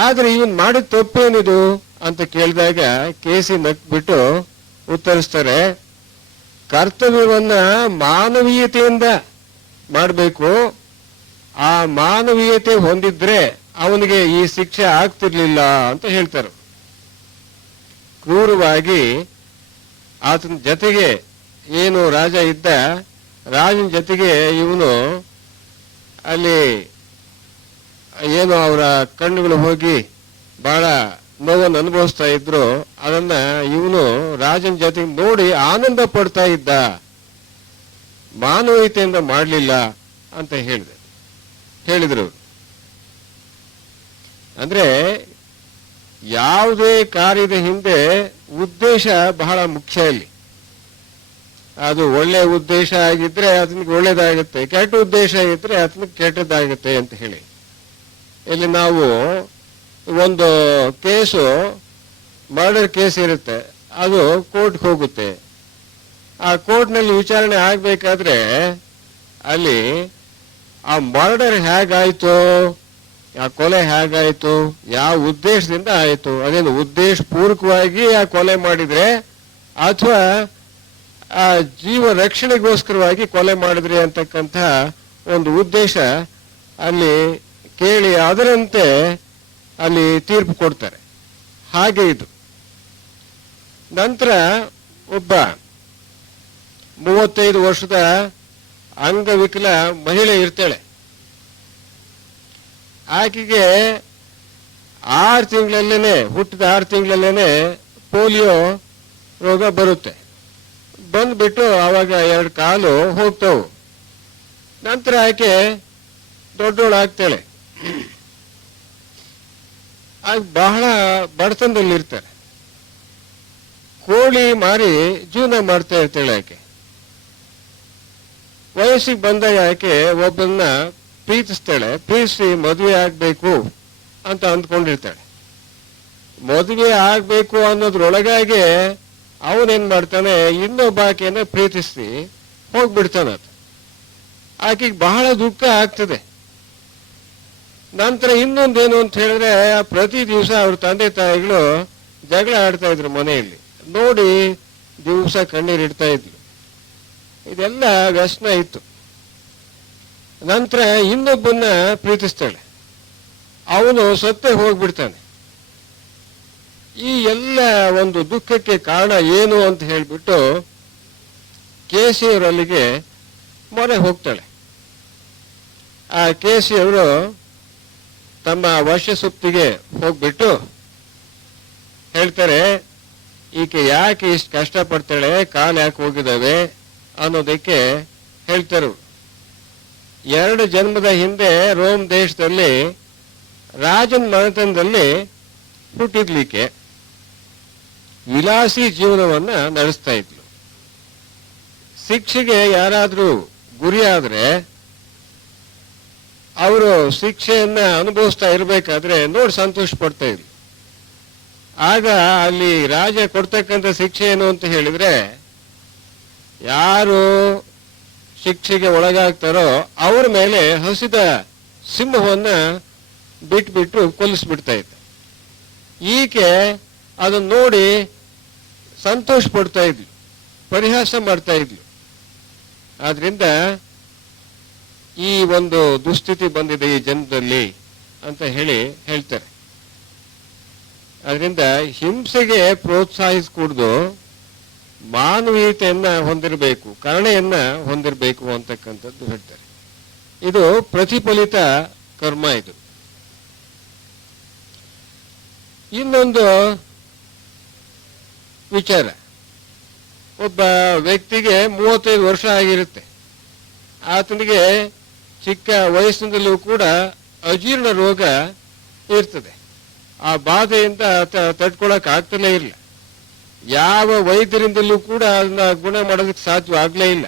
ಆದ್ರೆ ಇವನ್ ಮಾಡಿದ ತಪ್ಪೇನಿದು ಅಂತ ಕೇಳಿದಾಗ ಕೇಸಿ ನಕ್ಬಿಟ್ಟು ಉತ್ತರಿಸ್ತಾರೆ, ಕರ್ತವ್ಯವನ್ನ ಮಾನವೀಯತೆಯಿಂದ ಮಾಡಬೇಕು, ಆ ಮಾನವೀಯತೆ ಹೊಂದಿದ್ರೆ ಅವನಿಗೆ ಈ ಶಿಕ್ಷೆ ಆಗ್ತಿರ್ಲಿಲ್ಲ ಅಂತ ಹೇಳ್ತಾರೆ. ಕ್ರೂರವಾಗಿ ಆತನ ಜೊತೆಗೆ ಏನು ರಾಜ ಇದ್ದ, ರಾಜನ ಜೊತೆಗೆ ಇವನು ಅಲ್ಲಿ ಏನು ಅವರ ಕಣ್ಣುಗಳು ಹೋಗಿ ಬಹಳ ನೋವನ್ನು ಅನುಭವಿಸ್ತಾ ಇದ್ರು, ಅದನ್ನ ಇವನು ರಾಜನ ಜೊತೆಗೆ ನೋಡಿ ಆನಂದ ಪಡ್ತಾ ಇದ್ದ, ಮಾನವೀಯತೆಯಿಂದ ಮಾಡಲಿಲ್ಲ ಅಂತ ಹೇಳಿದ್ರು. ಅಂದ್ರೆ ಯಾವುದೇ ಕಾರ್ಯದ ಹಿಂದೆ ಉದ್ದೇಶ ಬಹಳ ಮುಖ್ಯ. ಇಲ್ಲಿ ಅದು ಒಳ್ಳೆ ಉದ್ದೇಶ ಆಗಿದ್ರೆ ಅದನಿಗೆ ಒಳ್ಳೇದಾಗುತ್ತೆ, ಕೆಟ್ಟ ಉದ್ದೇಶ ಇದ್ರೆ ಅದನಿಗೆ ಕೆಟ್ಟದ್ದಾಗುತ್ತೆ ಅಂತ ಹೇಳಿ. ಇಲ್ಲಿ ನಾವು ಒಂದು ಕೇಸು, ಮರ್ಡರ್ ಕೇಸ್ ಇರುತ್ತೆ, ಅದು ಕೋರ್ಟ್ಗೆ ಹೋಗುತ್ತೆ. ಆ ಕೋರ್ಟ್ನಲ್ಲಿ ವಿಚಾರಣೆ ಆಗ್ಬೇಕಾದ್ರೆ ಅಲ್ಲಿ ಆ ಮರ್ಡರ್ ಹೇಗಾಯ್ತು, ಆ ಕೊಲೆ ಹೇಗಾಯ್ತು, ಯಾವ ಉದ್ದೇಶದಿಂದ ಆಯ್ತು, ಅದೇನು ಉದ್ದೇಶ ಪೂರ್ವಕವಾಗಿ ಆ ಕೊಲೆ ಮಾಡಿದ್ರೆ ಅಥವಾ ಆ ಜೀವ ರಕ್ಷಣೆಗೋಸ್ಕರವಾಗಿ ಕೊಲೆ ಮಾಡಿದ್ರಿ ಅಂತಕ್ಕಂಥ ಒಂದು ಉದ್ದೇಶ ಅಲ್ಲಿ ಕೇಳಿ ಅದರಂತೆ ಅಲ್ಲಿ ತೀರ್ಪು ಕೊಡ್ತಾರೆ. ಹಾಗೆ ಇದು. ನಂತರ ಒಬ್ಬ 35 ವರ್ಷದ ಅಂಗವಿಕಲ ಮಹಿಳೆ ಇರ್ತಾಳೆ. ಆಕೆಗೆ 6 ತಿಂಗಳಲ್ಲೇನೆ, ಹುಟ್ಟಿದ 6 ತಿಂಗಳಲ್ಲೇನೆ ಪೋಲಿಯೋ ರೋಗ ಬರುತ್ತೆ. ಬಂದ್ಬಿಟ್ಟು ಅವಾಗ 2 ಕಾಲು ಹೋಗ್ತಾವು. ನಂತರ ಆಕೆ ದೊಡ್ಡೋಳಾಗ್ತಾಳೆ. ಆಗ ಬಹಳ ಬಡತನದಲ್ಲಿರ್ತಾರೆ. ಕೋಳಿ ಮಾರಿ ಜೀವನ ಮಾಡ್ತಾ ಇರ್ತಾಳೆ ಆಕೆ. ವಯಸ್ಸಿಗೆ ಬಂದಾಗ ಆಕೆ ಒಬ್ಬನ್ನ ಪ್ರೀತಿಸ್ತಾಳೆ, ಪ್ರೀತಿಸಿ ಮದುವೆ ಆಗ್ಬೇಕು ಅಂತ ಅಂದ್ಕೊಂಡಿರ್ತಾಳೆ. ಮದುವೆ ಆಗ್ಬೇಕು ಅನ್ನೋದ್ರೊಳಗಾಗಿ ಅವನೇನ್ ಮಾಡ್ತಾನೆ, ಇನ್ನೊಬ್ಬ ಆಕೆಯನ್ನ ಪ್ರೀತಿಸಿ ಹೋಗ್ಬಿಡ್ತಾನ. ಆಕೆಗೆ ಬಹಳ ದುಃಖ ಆಗ್ತದೆ. ನಂತರ ಇನ್ನೊಂದೇನು ಅಂತ ಹೇಳಿದ್ರೆ, ಪ್ರತಿ ದಿವಸ ಅವ್ರ ತಂದೆ ತಾಯಿಗಳು ಜಗಳ ಆಡ್ತಾ ಇದ್ರು ಮನೆಯಲ್ಲಿ, ನೋಡಿ ದಿವಸ ಕಣ್ಣೀರಿಡ್ತಾ ಇದ್ರು. ಇದೆಲ್ಲ ವ್ಯಸನ ಇತ್ತು. ನಂತರ ಇನ್ನೊಬ್ಬನ್ನ ಪ್ರೀತಿಸ್ತಾಳೆ, ಅವನು ಸತ್ತೇ ಹೋಗ್ಬಿಡ್ತಾನೆ. ಈ ಎಲ್ಲ ಒಂದು ದುಃಖಕ್ಕೆ ಕಾರಣ ಏನು ಅಂತ ಹೇಳ್ಬಿಟ್ಟು ಕೇಸಿಯವರಲ್ಲಿಗೆ ಮೊರೆ ಹೋಗ್ತಾಳೆ. ಆ ಕೇಸಿಯವರು ತಮ್ಮ ವರ್ಷಸುಪ್ತಿಗೆ ಹೋಗ್ಬಿಟ್ಟು ಹೇಳ್ತಾರೆ, ಈಕೆ ಯಾಕೆ ಇಷ್ಟು ಕಷ್ಟಪಡ್ತಾಳೆ, ಕಾಲು ಯಾಕೆ ಹೋಗಿದ್ದಾವೆ ಅನ್ನೋದಕ್ಕೆ ಹೇಳ್ತಾರೆ. 2 ಜನ್ಮದ ಹಿಂದೆ ರೋಮ್ ದೇಶದಲ್ಲಿ ರಾಜನ ಮನೆತನದಲ್ಲಿ ಹುಟ್ಟಿದ್ಲಿಕ್ಕೆ ವಿಲಾಸಿ ಜೀವನವನ್ನ ನಡೆಸ್ತಾ ಇದ್ಲು. ಶಿಕ್ಷೆಗೆ ಯಾರಾದ್ರೂ ಗುರಿಯಾದ್ರೆ ಅವರು ಶಿಕ್ಷೆಯನ್ನ ಅನುಭವಿಸ್ತಾ ಇರಬೇಕಾದ್ರೆ ನೋಡಿ ಸಂತೋಷ ಪಡ್ತಾ ಇದ್ಲು. ಆಗ ಅಲ್ಲಿ ರಾಜ ಕೊಡ್ತಕ್ಕಂಥ ಶಿಕ್ಷೆ ಏನು ಅಂತ ಹೇಳಿದ್ರೆ, ಯಾರು ಶಿಕ್ಷೆಗೆ ಒಳಗಾಗ್ತಾರೋ ಅವ್ರ ಮೇಲೆ ಹಸಿದ ಸಿಂಹವನ್ನ ಬಿಟ್ಟು ಕೊಲ್ಲಿಸ್ಬಿಡ್ತಾ ಇದ್ದ. ಈಕೆ ಅದನ್ನ ನೋಡಿ ಸಂತೋಷ ಪಡ್ತಾ ಇದ್ಲು, ಪರಿಹಾಸ ಮಾಡ್ತಾ ಇದ್ಲು. ಆದ್ರಿಂದ ಈ ಒಂದು ದುಸ್ಥಿತಿ ಬಂದಿದೆ ಈ ಜನ್ಮದಲ್ಲಿ ಅಂತ ಹೇಳ್ತಾರೆ. ಅದರಿಂದ ಹಿಂಸೆಗೆ ಪ್ರೋತ್ಸಾಹಿಸ್ಕೂಡ್ದು, ಮಾನವೀಯತೆಯನ್ನ ಹೊಂದಿರಬೇಕು, ಕರುಣೆಯನ್ನ ಹೊಂದಿರಬೇಕು ಅಂತಕ್ಕಂಥದ್ದು ಹೇಳ್ತಾರೆ. ಇದು ಪ್ರತಿಫಲಿತ ಕರ್ಮ. ಇದು ಇನ್ನೊಂದು ವಿಚಾರ, ಒಬ್ಬ ವ್ಯಕ್ತಿಗೆ 35 ವರ್ಷ ಆಗಿರುತ್ತೆ. ಆತನಿಗೆ ಚಿಕ್ಕ ವಯಸ್ಸಿನಲ್ಲೂ ಕೂಡ ಅಜೀರ್ಣ ರೋಗ ಇರ್ತದೆ. ಆ ಬಾಧೆಯಿಂದ ಆತ ತಡ್ಕೊಳಕ್ ಆಗ್ತಲೇ ಇಲ್ಲ. ಯಾವ ವೈದ್ಯರಿಂದಲೂ ಕೂಡ ಅದನ್ನ ಗುಣ ಮಾಡೋದಕ್ಕೆ ಸಾಧ್ಯವಾಗ್ಲೇ ಇಲ್ಲ.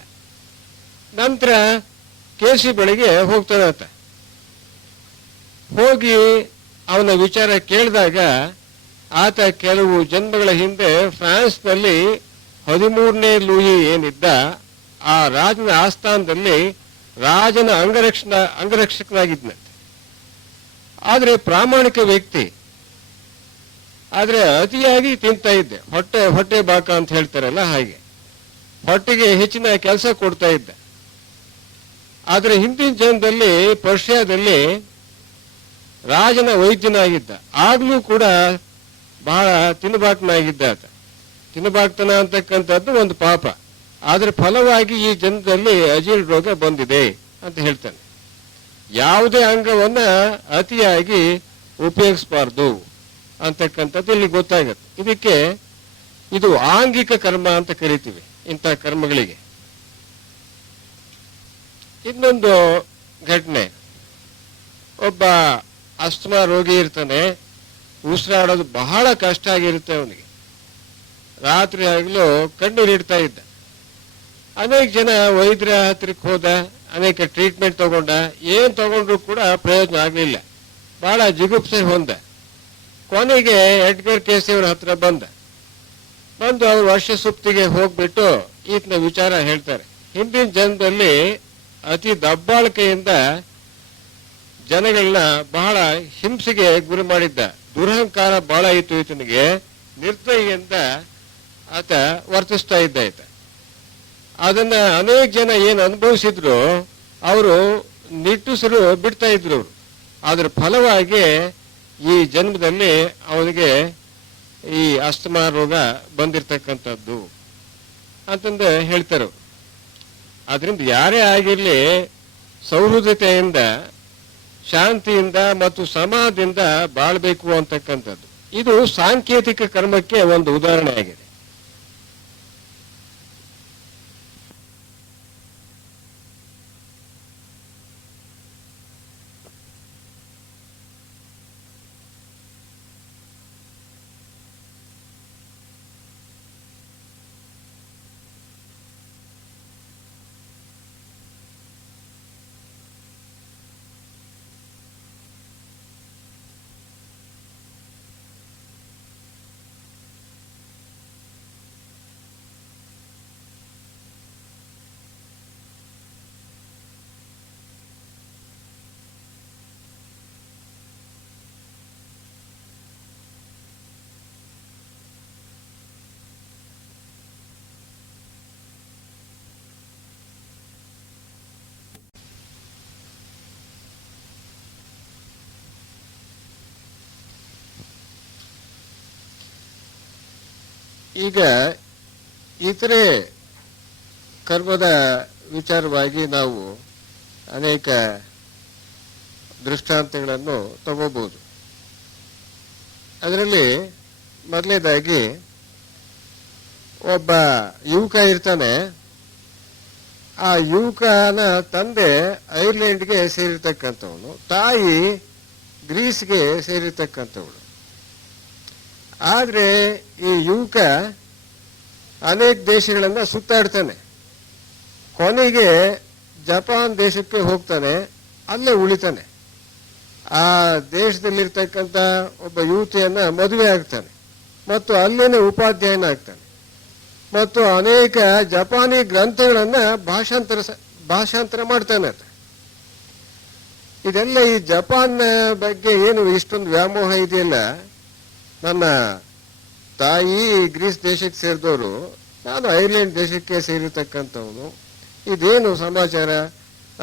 ನಂತರ ಕೇಸಿ ಬಳಿಗೆ ಹೋಗ್ತಾನೆ ಆತ. ಹೋಗಿ ಅವನ ವಿಚಾರ ಕೇಳಿದಾಗ ಆತ ಕೆಲವು ಜನ್ಮಗಳ ಹಿಂದೆ ಫ್ರಾನ್ಸ್ನಲ್ಲಿ 13ನೇ ಲೂಯಿ ಏನಿದ್ದ ಆ ರಾಜನ ಆಸ್ಥಾನದಲ್ಲಿ ರಾಜನ ಅಂಗರಕ್ಷಕನಾಗಿದ್ನಂತೆ. ಆದ್ರೆ ಪ್ರಾಮಾಣಿಕ ವ್ಯಕ್ತಿ, ಆದ್ರೆ ಅತಿಯಾಗಿ ತಿಂತಾ ಇದ್ದೆ, ಹೊಟ್ಟೆ ಬಾಕ ಅಂತ ಹೇಳ್ತಾರಲ್ಲ ಹಾಗೆ, ಹೊಟ್ಟೆಗೆ ಹೆಚ್ಚಿನ ಕೆಲಸ ಕೊಡ್ತಾ ಇದ್ದ. ಆದ್ರೆ ಹಿಂದಿನ ಜನ್ಮದಲ್ಲಿ ಪರ್ಷಿಯಾದಲ್ಲಿ ರಾಜನ ವೈದ್ಯನಾಗಿದ್ದ. ಆಗ್ಲೂ ಕೂಡ ಬಹಳ ತಿನ್ನಬಾಕ್ನಾಗಿದ್ದ ಆತ. ತಿನ್ನಬಾಕ್ತನ ಅಂತಕ್ಕಂಥದ್ದು ಒಂದು ಪಾಪ. ಆದ್ರೆ ಫಲವಾಗಿ ಈ ಜನ್ಮದಲ್ಲಿ ಅಜೀರ್ಣ ರೋಗ ಬಂದಿದೆ ಅಂತ ಹೇಳ್ತಾನೆ. ಯಾವುದೇ ಅಂಗವನ್ನ ಅತಿಯಾಗಿ ಉಪಯೋಗಿಸಬಾರ್ದು ಅಂತಕ್ಕಂಥದ್ದು ಇಲ್ಲಿ ಗೊತ್ತಾಗತ್ತೆ. ಇದಕ್ಕೆ ಇದು ಆಂಗಿಕ ಕರ್ಮ ಅಂತ ಕರಿತೀವಿ ಇಂಥ ಕರ್ಮಗಳಿಗೆ. ಇನ್ನೊಂದು ಘಟನೆ, ಒಬ್ಬ ಅಸ್ತಮಾ ರೋಗಿ ಇರ್ತಾನೆ, ಉಸಿರಾಡೋದು ಬಹಳ ಕಷ್ಟ ಆಗಿರುತ್ತೆ ಅವನಿಗೆ. ರಾತ್ರಿ ಆಗಲೂ ಕಣ್ಣೀರಿಡ್ತಾ ಇದ್ದ. ಅನೇಕ ಜನ ವೈದ್ಯರ ಹತ್ರಕ್ಕೆ ಹೋದ, ಅನೇಕ ಟ್ರೀಟ್ಮೆಂಟ್ ತಗೊಂಡ, ಏನ್ ತಗೊಂಡ್ರು ಕೂಡ ಪ್ರಯೋಜನ ಆಗಲಿಲ್ಲ. ಬಹಳ ಜಿಗುಪ್ಸೆ ಹೊಂದ. ಕೊನೆಗೆ ಎಡ್ಗರ್ ಕೇಸಿಯವರ ಹತ್ರ ಬಂದು ಅವ್ರ ವರ್ಷ ಸುಪ್ತಿಗೆ ಹೋಗ್ಬಿಟ್ಟು ಈತನ ವಿಚಾರ ಹೇಳ್ತಾರೆ. ಹಿಂದಿನ ಜನ್ಮದಲ್ಲಿ ಅತಿ ದಬ್ಬಾಳಿಕೆಯಿಂದ ಜನಗಳನ್ನ ಬಹಳ ಹಿಂಸೆಗೆ ಗುರಿ ಮಾಡಿದ್ದ. ದುರಹಂಕಾರ ಬಹಳ ಇತ್ತು ಈತನಿಗೆ. ನಿರ್ದಯಿಯಿಂದ ಆತ ವರ್ತಿಸ್ತಾ ಇದ್ದ ಈತ. ಅದನ್ನ ಅನೇಕ ಜನ ಏನು ಅನುಭವಿಸಿದ್ರು ಅವರು ನಿಟ್ಟುಸಿರು ಬಿಡ್ತಾ ಇದ್ರು ಅವರು. ಅದ್ರ ಫಲವಾಗಿ ಈ ಜನ್ಮದಲ್ಲಿ ಅವನಿಗೆ ಈ ಅಸ್ತಮಾ ರೋಗ ಬಂದಿರತಕ್ಕಂಥದ್ದು ಅಂತಂದು ಹೇಳ್ತಾರೆ. ಆದ್ರಿಂದ ಯಾರೇ ಆಗಿರ್ಲಿ ಸೌಹೃದತೆಯಿಂದ, ಶಾಂತಿಯಿಂದ ಮತ್ತು ಸಮಾಧದಿಂದ ಬಾಳ್ಬೇಕು ಅಂತಕ್ಕಂಥದ್ದು ಇದು ಸಾಂಕೇತಿಕ ಕರ್ಮಕ್ಕೆ ಒಂದು ಉದಾಹರಣೆ ಆಗಿದೆ. ಈಗ ಇತರೆ ಕರ್ಮದ ವಿಚಾರವಾಗಿ ನಾವು ಅನೇಕ ದೃಷ್ಟಾಂತಗಳನ್ನು ತಗೋಬಹುದು. ಅದರಲ್ಲಿ ಮೊದಲನೇದಾಗಿ ಒಬ್ಬ ಯುವಕ ಇರ್ತಾನೆ. ಆ ಯುವಕನ ತಂದೆ ಐರ್ಲೆಂಡ್ಗೆ ಸೇರಿರ್ತಕ್ಕಂಥವನು, ತಾಯಿ ಗ್ರೀಸ್ಗೆ ಸೇರಿರ್ತಕ್ಕಂಥವಳು. ಆದರೆ ಈ ಯುವಕ ಅನೇಕ ದೇಶಗಳನ್ನ ಸುತ್ತಾಡ್ತಾನೆ. ಕೊನೆಗೆ ಜಪಾನ್ ದೇಶಕ್ಕೆ ಹೋಗ್ತಾನೆ, ಅಲ್ಲೇ ಉಳಿತಾನೆ. ಆ ದೇಶದಲ್ಲಿರ್ತಕ್ಕಂಥ ಒಬ್ಬ ಯುವತಿಯನ್ನ ಮದುವೆ ಆಗ್ತಾನೆ ಮತ್ತು ಅಲ್ಲೇನೆ ಉಪಾಧ್ಯಾಯನ ಆಗ್ತಾನೆ ಮತ್ತು ಅನೇಕ ಜಪಾನಿ ಗ್ರಂಥಗಳನ್ನ ಭಾಷಾಂತರ ಮಾಡ್ತಾನೆ. ಇದೆಲ್ಲ ಈ ಜಪಾನ್ ಬಗ್ಗೆ ಏನು ಇಷ್ಟೊಂದು ವ್ಯಾಮೋಹ ಇದೆಯಲ್ಲ, ನನ್ನ ತಾಯಿ ಗ್ರೀಸ್ ದೇಶಕ್ಕೆ ಸೇರಿದವರು, ನಾನು ಐರ್ಲೆಂಡ್ ದೇಶಕ್ಕೆ ಸೇರಿರ್ತಕ್ಕಂಥವನು, ಇದೇನು ಸಮಾಚಾರ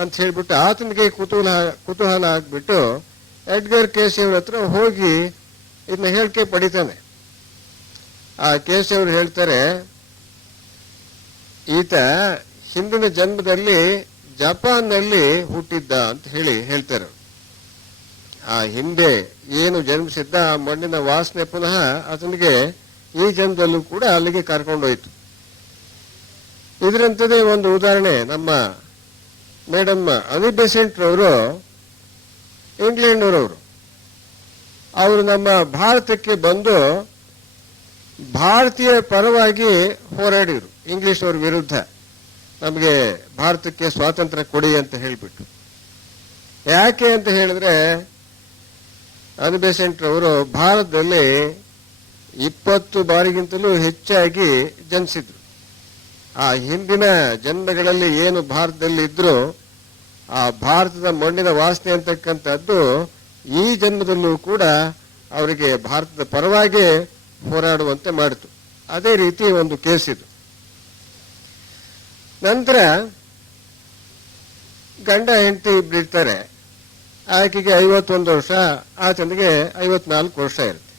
ಅಂತ ಹೇಳ್ಬಿಟ್ಟು ಆತನಿಗೆ ಕುತೂಹಲ ಆಗ್ಬಿಟ್ಟು ಎಡ್ಗರ್ ಕೇಸಿ ಅವ್ರ ಹತ್ರ ಹೋಗಿ ಇದನ್ನ ಹೇಳಿಕೆ ಪಡಿತಾನೆ. ಆ ಕೇಸಿ ಅವರು ಹೇಳ್ತಾರೆ, ಈತ ಹಿಂದಿನ ಜನ್ಮದಲ್ಲಿ ಜಪಾನ್ನಲ್ಲಿ ಹುಟ್ಟಿದ್ದ ಅಂತ ಹೇಳ್ತಾರೆ. ಆ ಹಿಂದೆ ಏನು ಜನ್ಮಿಸಿದ್ದ ಆ ಮಣ್ಣಿನ ವಾಸನೆ ಪುನಃ ಆತನಿಗೆ ಈ ಜನ್ಮದಲ್ಲೂ ಕೂಡ ಅಲ್ಲಿಗೆ ಕರ್ಕೊಂಡೋಯ್ತು. ಇದರಂತದೇ ಒಂದು ಉದಾಹರಣೆ, ನಮ್ಮ ಮೇಡಮ್ ಅನಿ ಬೆಸೆಂಟ್ ರವರು ಇಂಗ್ಲೆಂಡ್ನವರವರು. ಅವರು ನಮ್ಮ ಭಾರತಕ್ಕೆ ಬಂದು ಭಾರತೀಯ ಪರವಾಗಿ ಹೋರಾಡಿದ್ರು ಇಂಗ್ಲಿಷ್ ಅವ್ರ ವಿರುದ್ಧ. ನಮಗೆ ಭಾರತಕ್ಕೆ ಸ್ವಾತಂತ್ರ್ಯ ಕೊಡಿ ಅಂತ ಹೇಳಿಬಿಟ್ಟು. ಯಾಕೆ ಅಂತ ಹೇಳಿದ್ರೆ, ಅನಿ ಬೆಸೆಂಟ್ ರವರು ಭಾರತದಲ್ಲಿ 20 ಬಾರಿಗಿಂತಲೂ ಹೆಚ್ಚಾಗಿ ಜನಿಸಿದ್ರು. ಆ ಹಿಂದಿನ ಜನ್ಮಗಳಲ್ಲಿ ಏನು ಭಾರತದಲ್ಲಿ ಇದ್ರು, ಆ ಭಾರತದ ಮಣ್ಣಿನ ವಾಸನೆ ಅಂತಕ್ಕಂಥದ್ದು ಈ ಜನ್ಮದಲ್ಲೂ ಕೂಡ ಅವರಿಗೆ ಭಾರತದ ಪರವಾಗಿ ಹೋರಾಡುವಂತೆ ಮಾಡಿತು. ಅದೇ ರೀತಿ ಒಂದು ಕೇಸ್ ಇದು. ನಂತರ ಗಂಡ ಹೆಂಡತಿ ಇಬ್ಬರಿರ್ತಾರೆ. ಆಕೆಗೆ 51 ವರ್ಷ, ಆತನಿಗೆ 54 ವರ್ಷ ಇರುತ್ತೆ.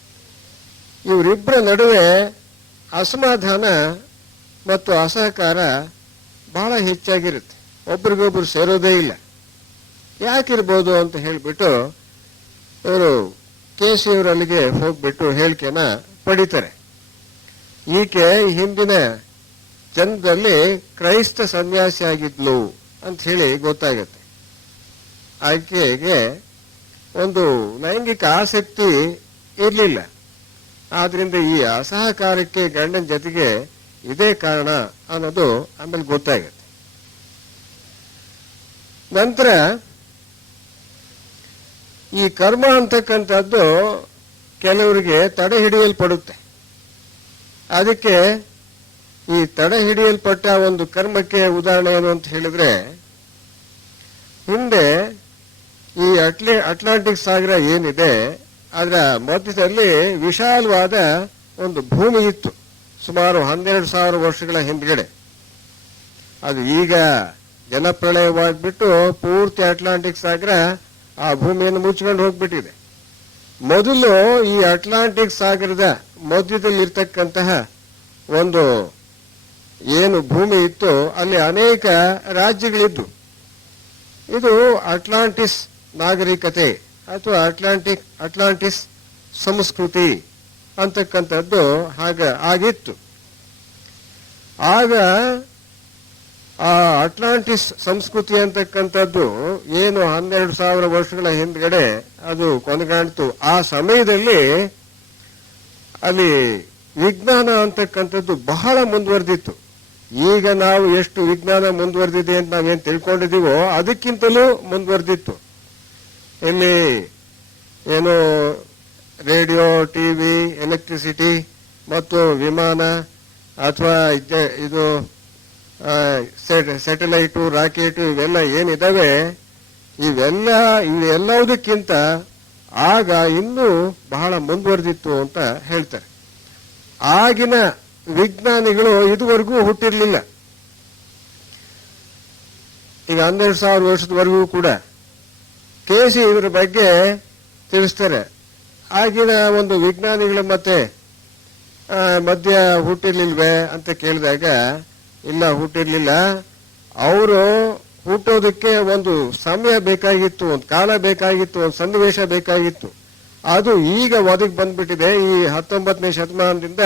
ಇವರಿಬ್ಬರ ನಡುವೆ ಅಸಮಾಧಾನ ಮತ್ತು ಅಸಹಕಾರ ಬಹಳ ಹೆಚ್ಚಾಗಿರುತ್ತೆ. ಒಬ್ರಿಗೊಬ್ರು ಸೇರೋದೇ ಇಲ್ಲ. ಯಾಕಿರ್ಬೋದು ಅಂತ ಹೇಳಿಬಿಟ್ಟು ಇವರು ಕೇಸಿಯವರು ಅಲ್ಲಿಗೆ ಹೋಗ್ಬಿಟ್ಟು ಹೇಳಿಕೆನ ಪಡಿತಾರೆ. ಈಕೆ ಹಿಂದಿನ ಜನ್ಮದಲ್ಲಿ ಕ್ರೈಸ್ತ ಸನ್ಯಾಸಿ ಆಗಿದ್ಲು ಅಂತ ಹೇಳಿ ಗೊತ್ತಾಗತ್ತೆ. ಆಕೆಗೆ ಒಂದು ಲೈಂಗಿಕ ಆಸಕ್ತಿ ಇರಲಿಲ್ಲ. ಆದ್ರಿಂದ ಈ ಅಸಹಕಾರಕ್ಕೆ ಗಂಡನ ಜೊತೆಗೆ ಇದೇ ಕಾರಣ ಅನ್ನೋದು ಆಮೇಲೆ ಗೊತ್ತಾಗತ್ತೆ. ನಂತರ ಈ ಕರ್ಮ ಅಂತಕ್ಕಂಥದ್ದು ಕೆಲವರಿಗೆ ತಡೆ ಹಿಡಿಯಲ್ಪಡುತ್ತೆ. ಅದಕ್ಕೆ ಈ ತಡೆ ಹಿಡಿಯಲ್ಪಟ್ಟ ಒಂದು ಕರ್ಮಕ್ಕೆ ಉದಾಹರಣೆ ಏನು ಅಂತ ಹೇಳಿದ್ರೆ, ಹಿಂದೆ ಈ ಅಟ್ಲಾಂಟಿಕ್ ಸಾಗರ ಏನಿದೆ ಅದರ ಮಧ್ಯದಲ್ಲಿ ವಿಶಾಲವಾದ ಒಂದು ಭೂಮಿ ಇತ್ತು, ಸುಮಾರು 12,000 ವರ್ಷಗಳ ಹಿಂದ್ಗಡೆ. ಅದು ಈಗ ಜಲಪ್ರಳಯವಾಗ್ಬಿಟ್ಟು ಪೂರ್ತಿ ಅಟ್ಲಾಂಟಿಕ್ ಸಾಗರ ಆ ಭೂಮಿಯನ್ನು ಮುಚ್ಕೊಂಡು ಹೋಗ್ಬಿಟ್ಟಿದೆ. ಮೊದಲು ಈ ಅಟ್ಲಾಂಟಿಕ್ ಸಾಗರದ ಮಧ್ಯದಲ್ಲಿ ಇರ್ತಕ್ಕಂತಹ ಒಂದು ಏನು ಭೂಮಿ ಇತ್ತು, ಅಲ್ಲಿ ಅನೇಕ ರಾಜ್ಯಗಳಿದ್ದು. ಇದು ಅಟ್ಲಾಂಟಿಸ್ ನಾಗರಿಕತೆ ಅಥವಾ ಅಟ್ಲಾಂಟಿಸ್ ಸಂಸ್ಕೃತಿ ಅಂತಕ್ಕಂಥದ್ದು ಆಗಿತ್ತು. ಆಗ ಆ ಅಟ್ಲಾಂಟಿಸ್ ಸಂಸ್ಕೃತಿ ಅಂತಕ್ಕಂಥದ್ದು ಏನು 12,000 ವರ್ಷಗಳ ಹಿಂದ್ಗಡೆ ಅದು ಕೊನೆಗಾಣ್ತು. ಆ ಸಮಯದಲ್ಲಿ ಅಲ್ಲಿ ವಿಜ್ಞಾನ ಅಂತಕ್ಕಂಥದ್ದು ಬಹಳ ಮುಂದುವರೆದಿತ್ತು. ಈಗ ನಾವು ಎಷ್ಟು ವಿಜ್ಞಾನ ಮುಂದುವರೆದಿದೆ ಅಂತ ನಾವೇನು ತಿಳ್ಕೊಂಡಿದ್ದೀವೋ ಅದಕ್ಕಿಂತಲೂ ಮುಂದುವರೆದಿತ್ತು. ಇಲ್ಲಿ ಏನು ರೇಡಿಯೋ, ಟಿವಿ, ಎಲೆಕ್ಟ್ರಿಸಿಟಿ ಮತ್ತು ವಿಮಾನ ಅಥವಾ ಇದು ಸ್ಯಾಟಲೈಟು, ರಾಕೆಟ್ ಇವೆಲ್ಲ ಏನಿದಾವೆ, ಇವೆಲ್ಲದಕ್ಕಿಂತ ಆಗ ಇನ್ನೂ ಬಹಳ ಮುಂದುವರೆದಿತ್ತು ಅಂತ ಹೇಳ್ತಾರೆ. ಆಗಿನ ವಿಜ್ಞಾನಿಗಳು ಇದುವರೆಗೂ ಹುಟ್ಟಿರ್ಲಿಲ್ಲ. ಈಗ 12,000 ವರ್ಷದವರೆಗೂ ಕೂಡ ಕೇಸಿ ಇದರ ಬಗ್ಗೆ ತಿಳಿಸ್ತಾರೆ. ಆಗಿನ ಒಂದು ವಿಜ್ಞಾನಿಗಳು ಮತ್ತೆ ಮಧ್ಯ ಹುಟ್ಟಿರ್ಲಿಲ್ವೇ ಅಂತ ಕೇಳಿದಾಗ ಇಲ್ಲ ಹುಟ್ಟಿರ್ಲಿಲ್ಲ, ಅವರು ಹುಟ್ಟೋದಕ್ಕೆ ಒಂದು ಸಮಯ ಬೇಕಾಗಿತ್ತು, ಒಂದು ಕಾಲ ಬೇಕಾಗಿತ್ತು, ಒಂದು ಸನ್ನಿವೇಶ ಬೇಕಾಗಿತ್ತು. ಅದು ಈಗ ಒದಗಿ ಬಂದ್ಬಿಟ್ಟಿದೆ. ಈ 19ನೇ ಶತಮಾನದಿಂದ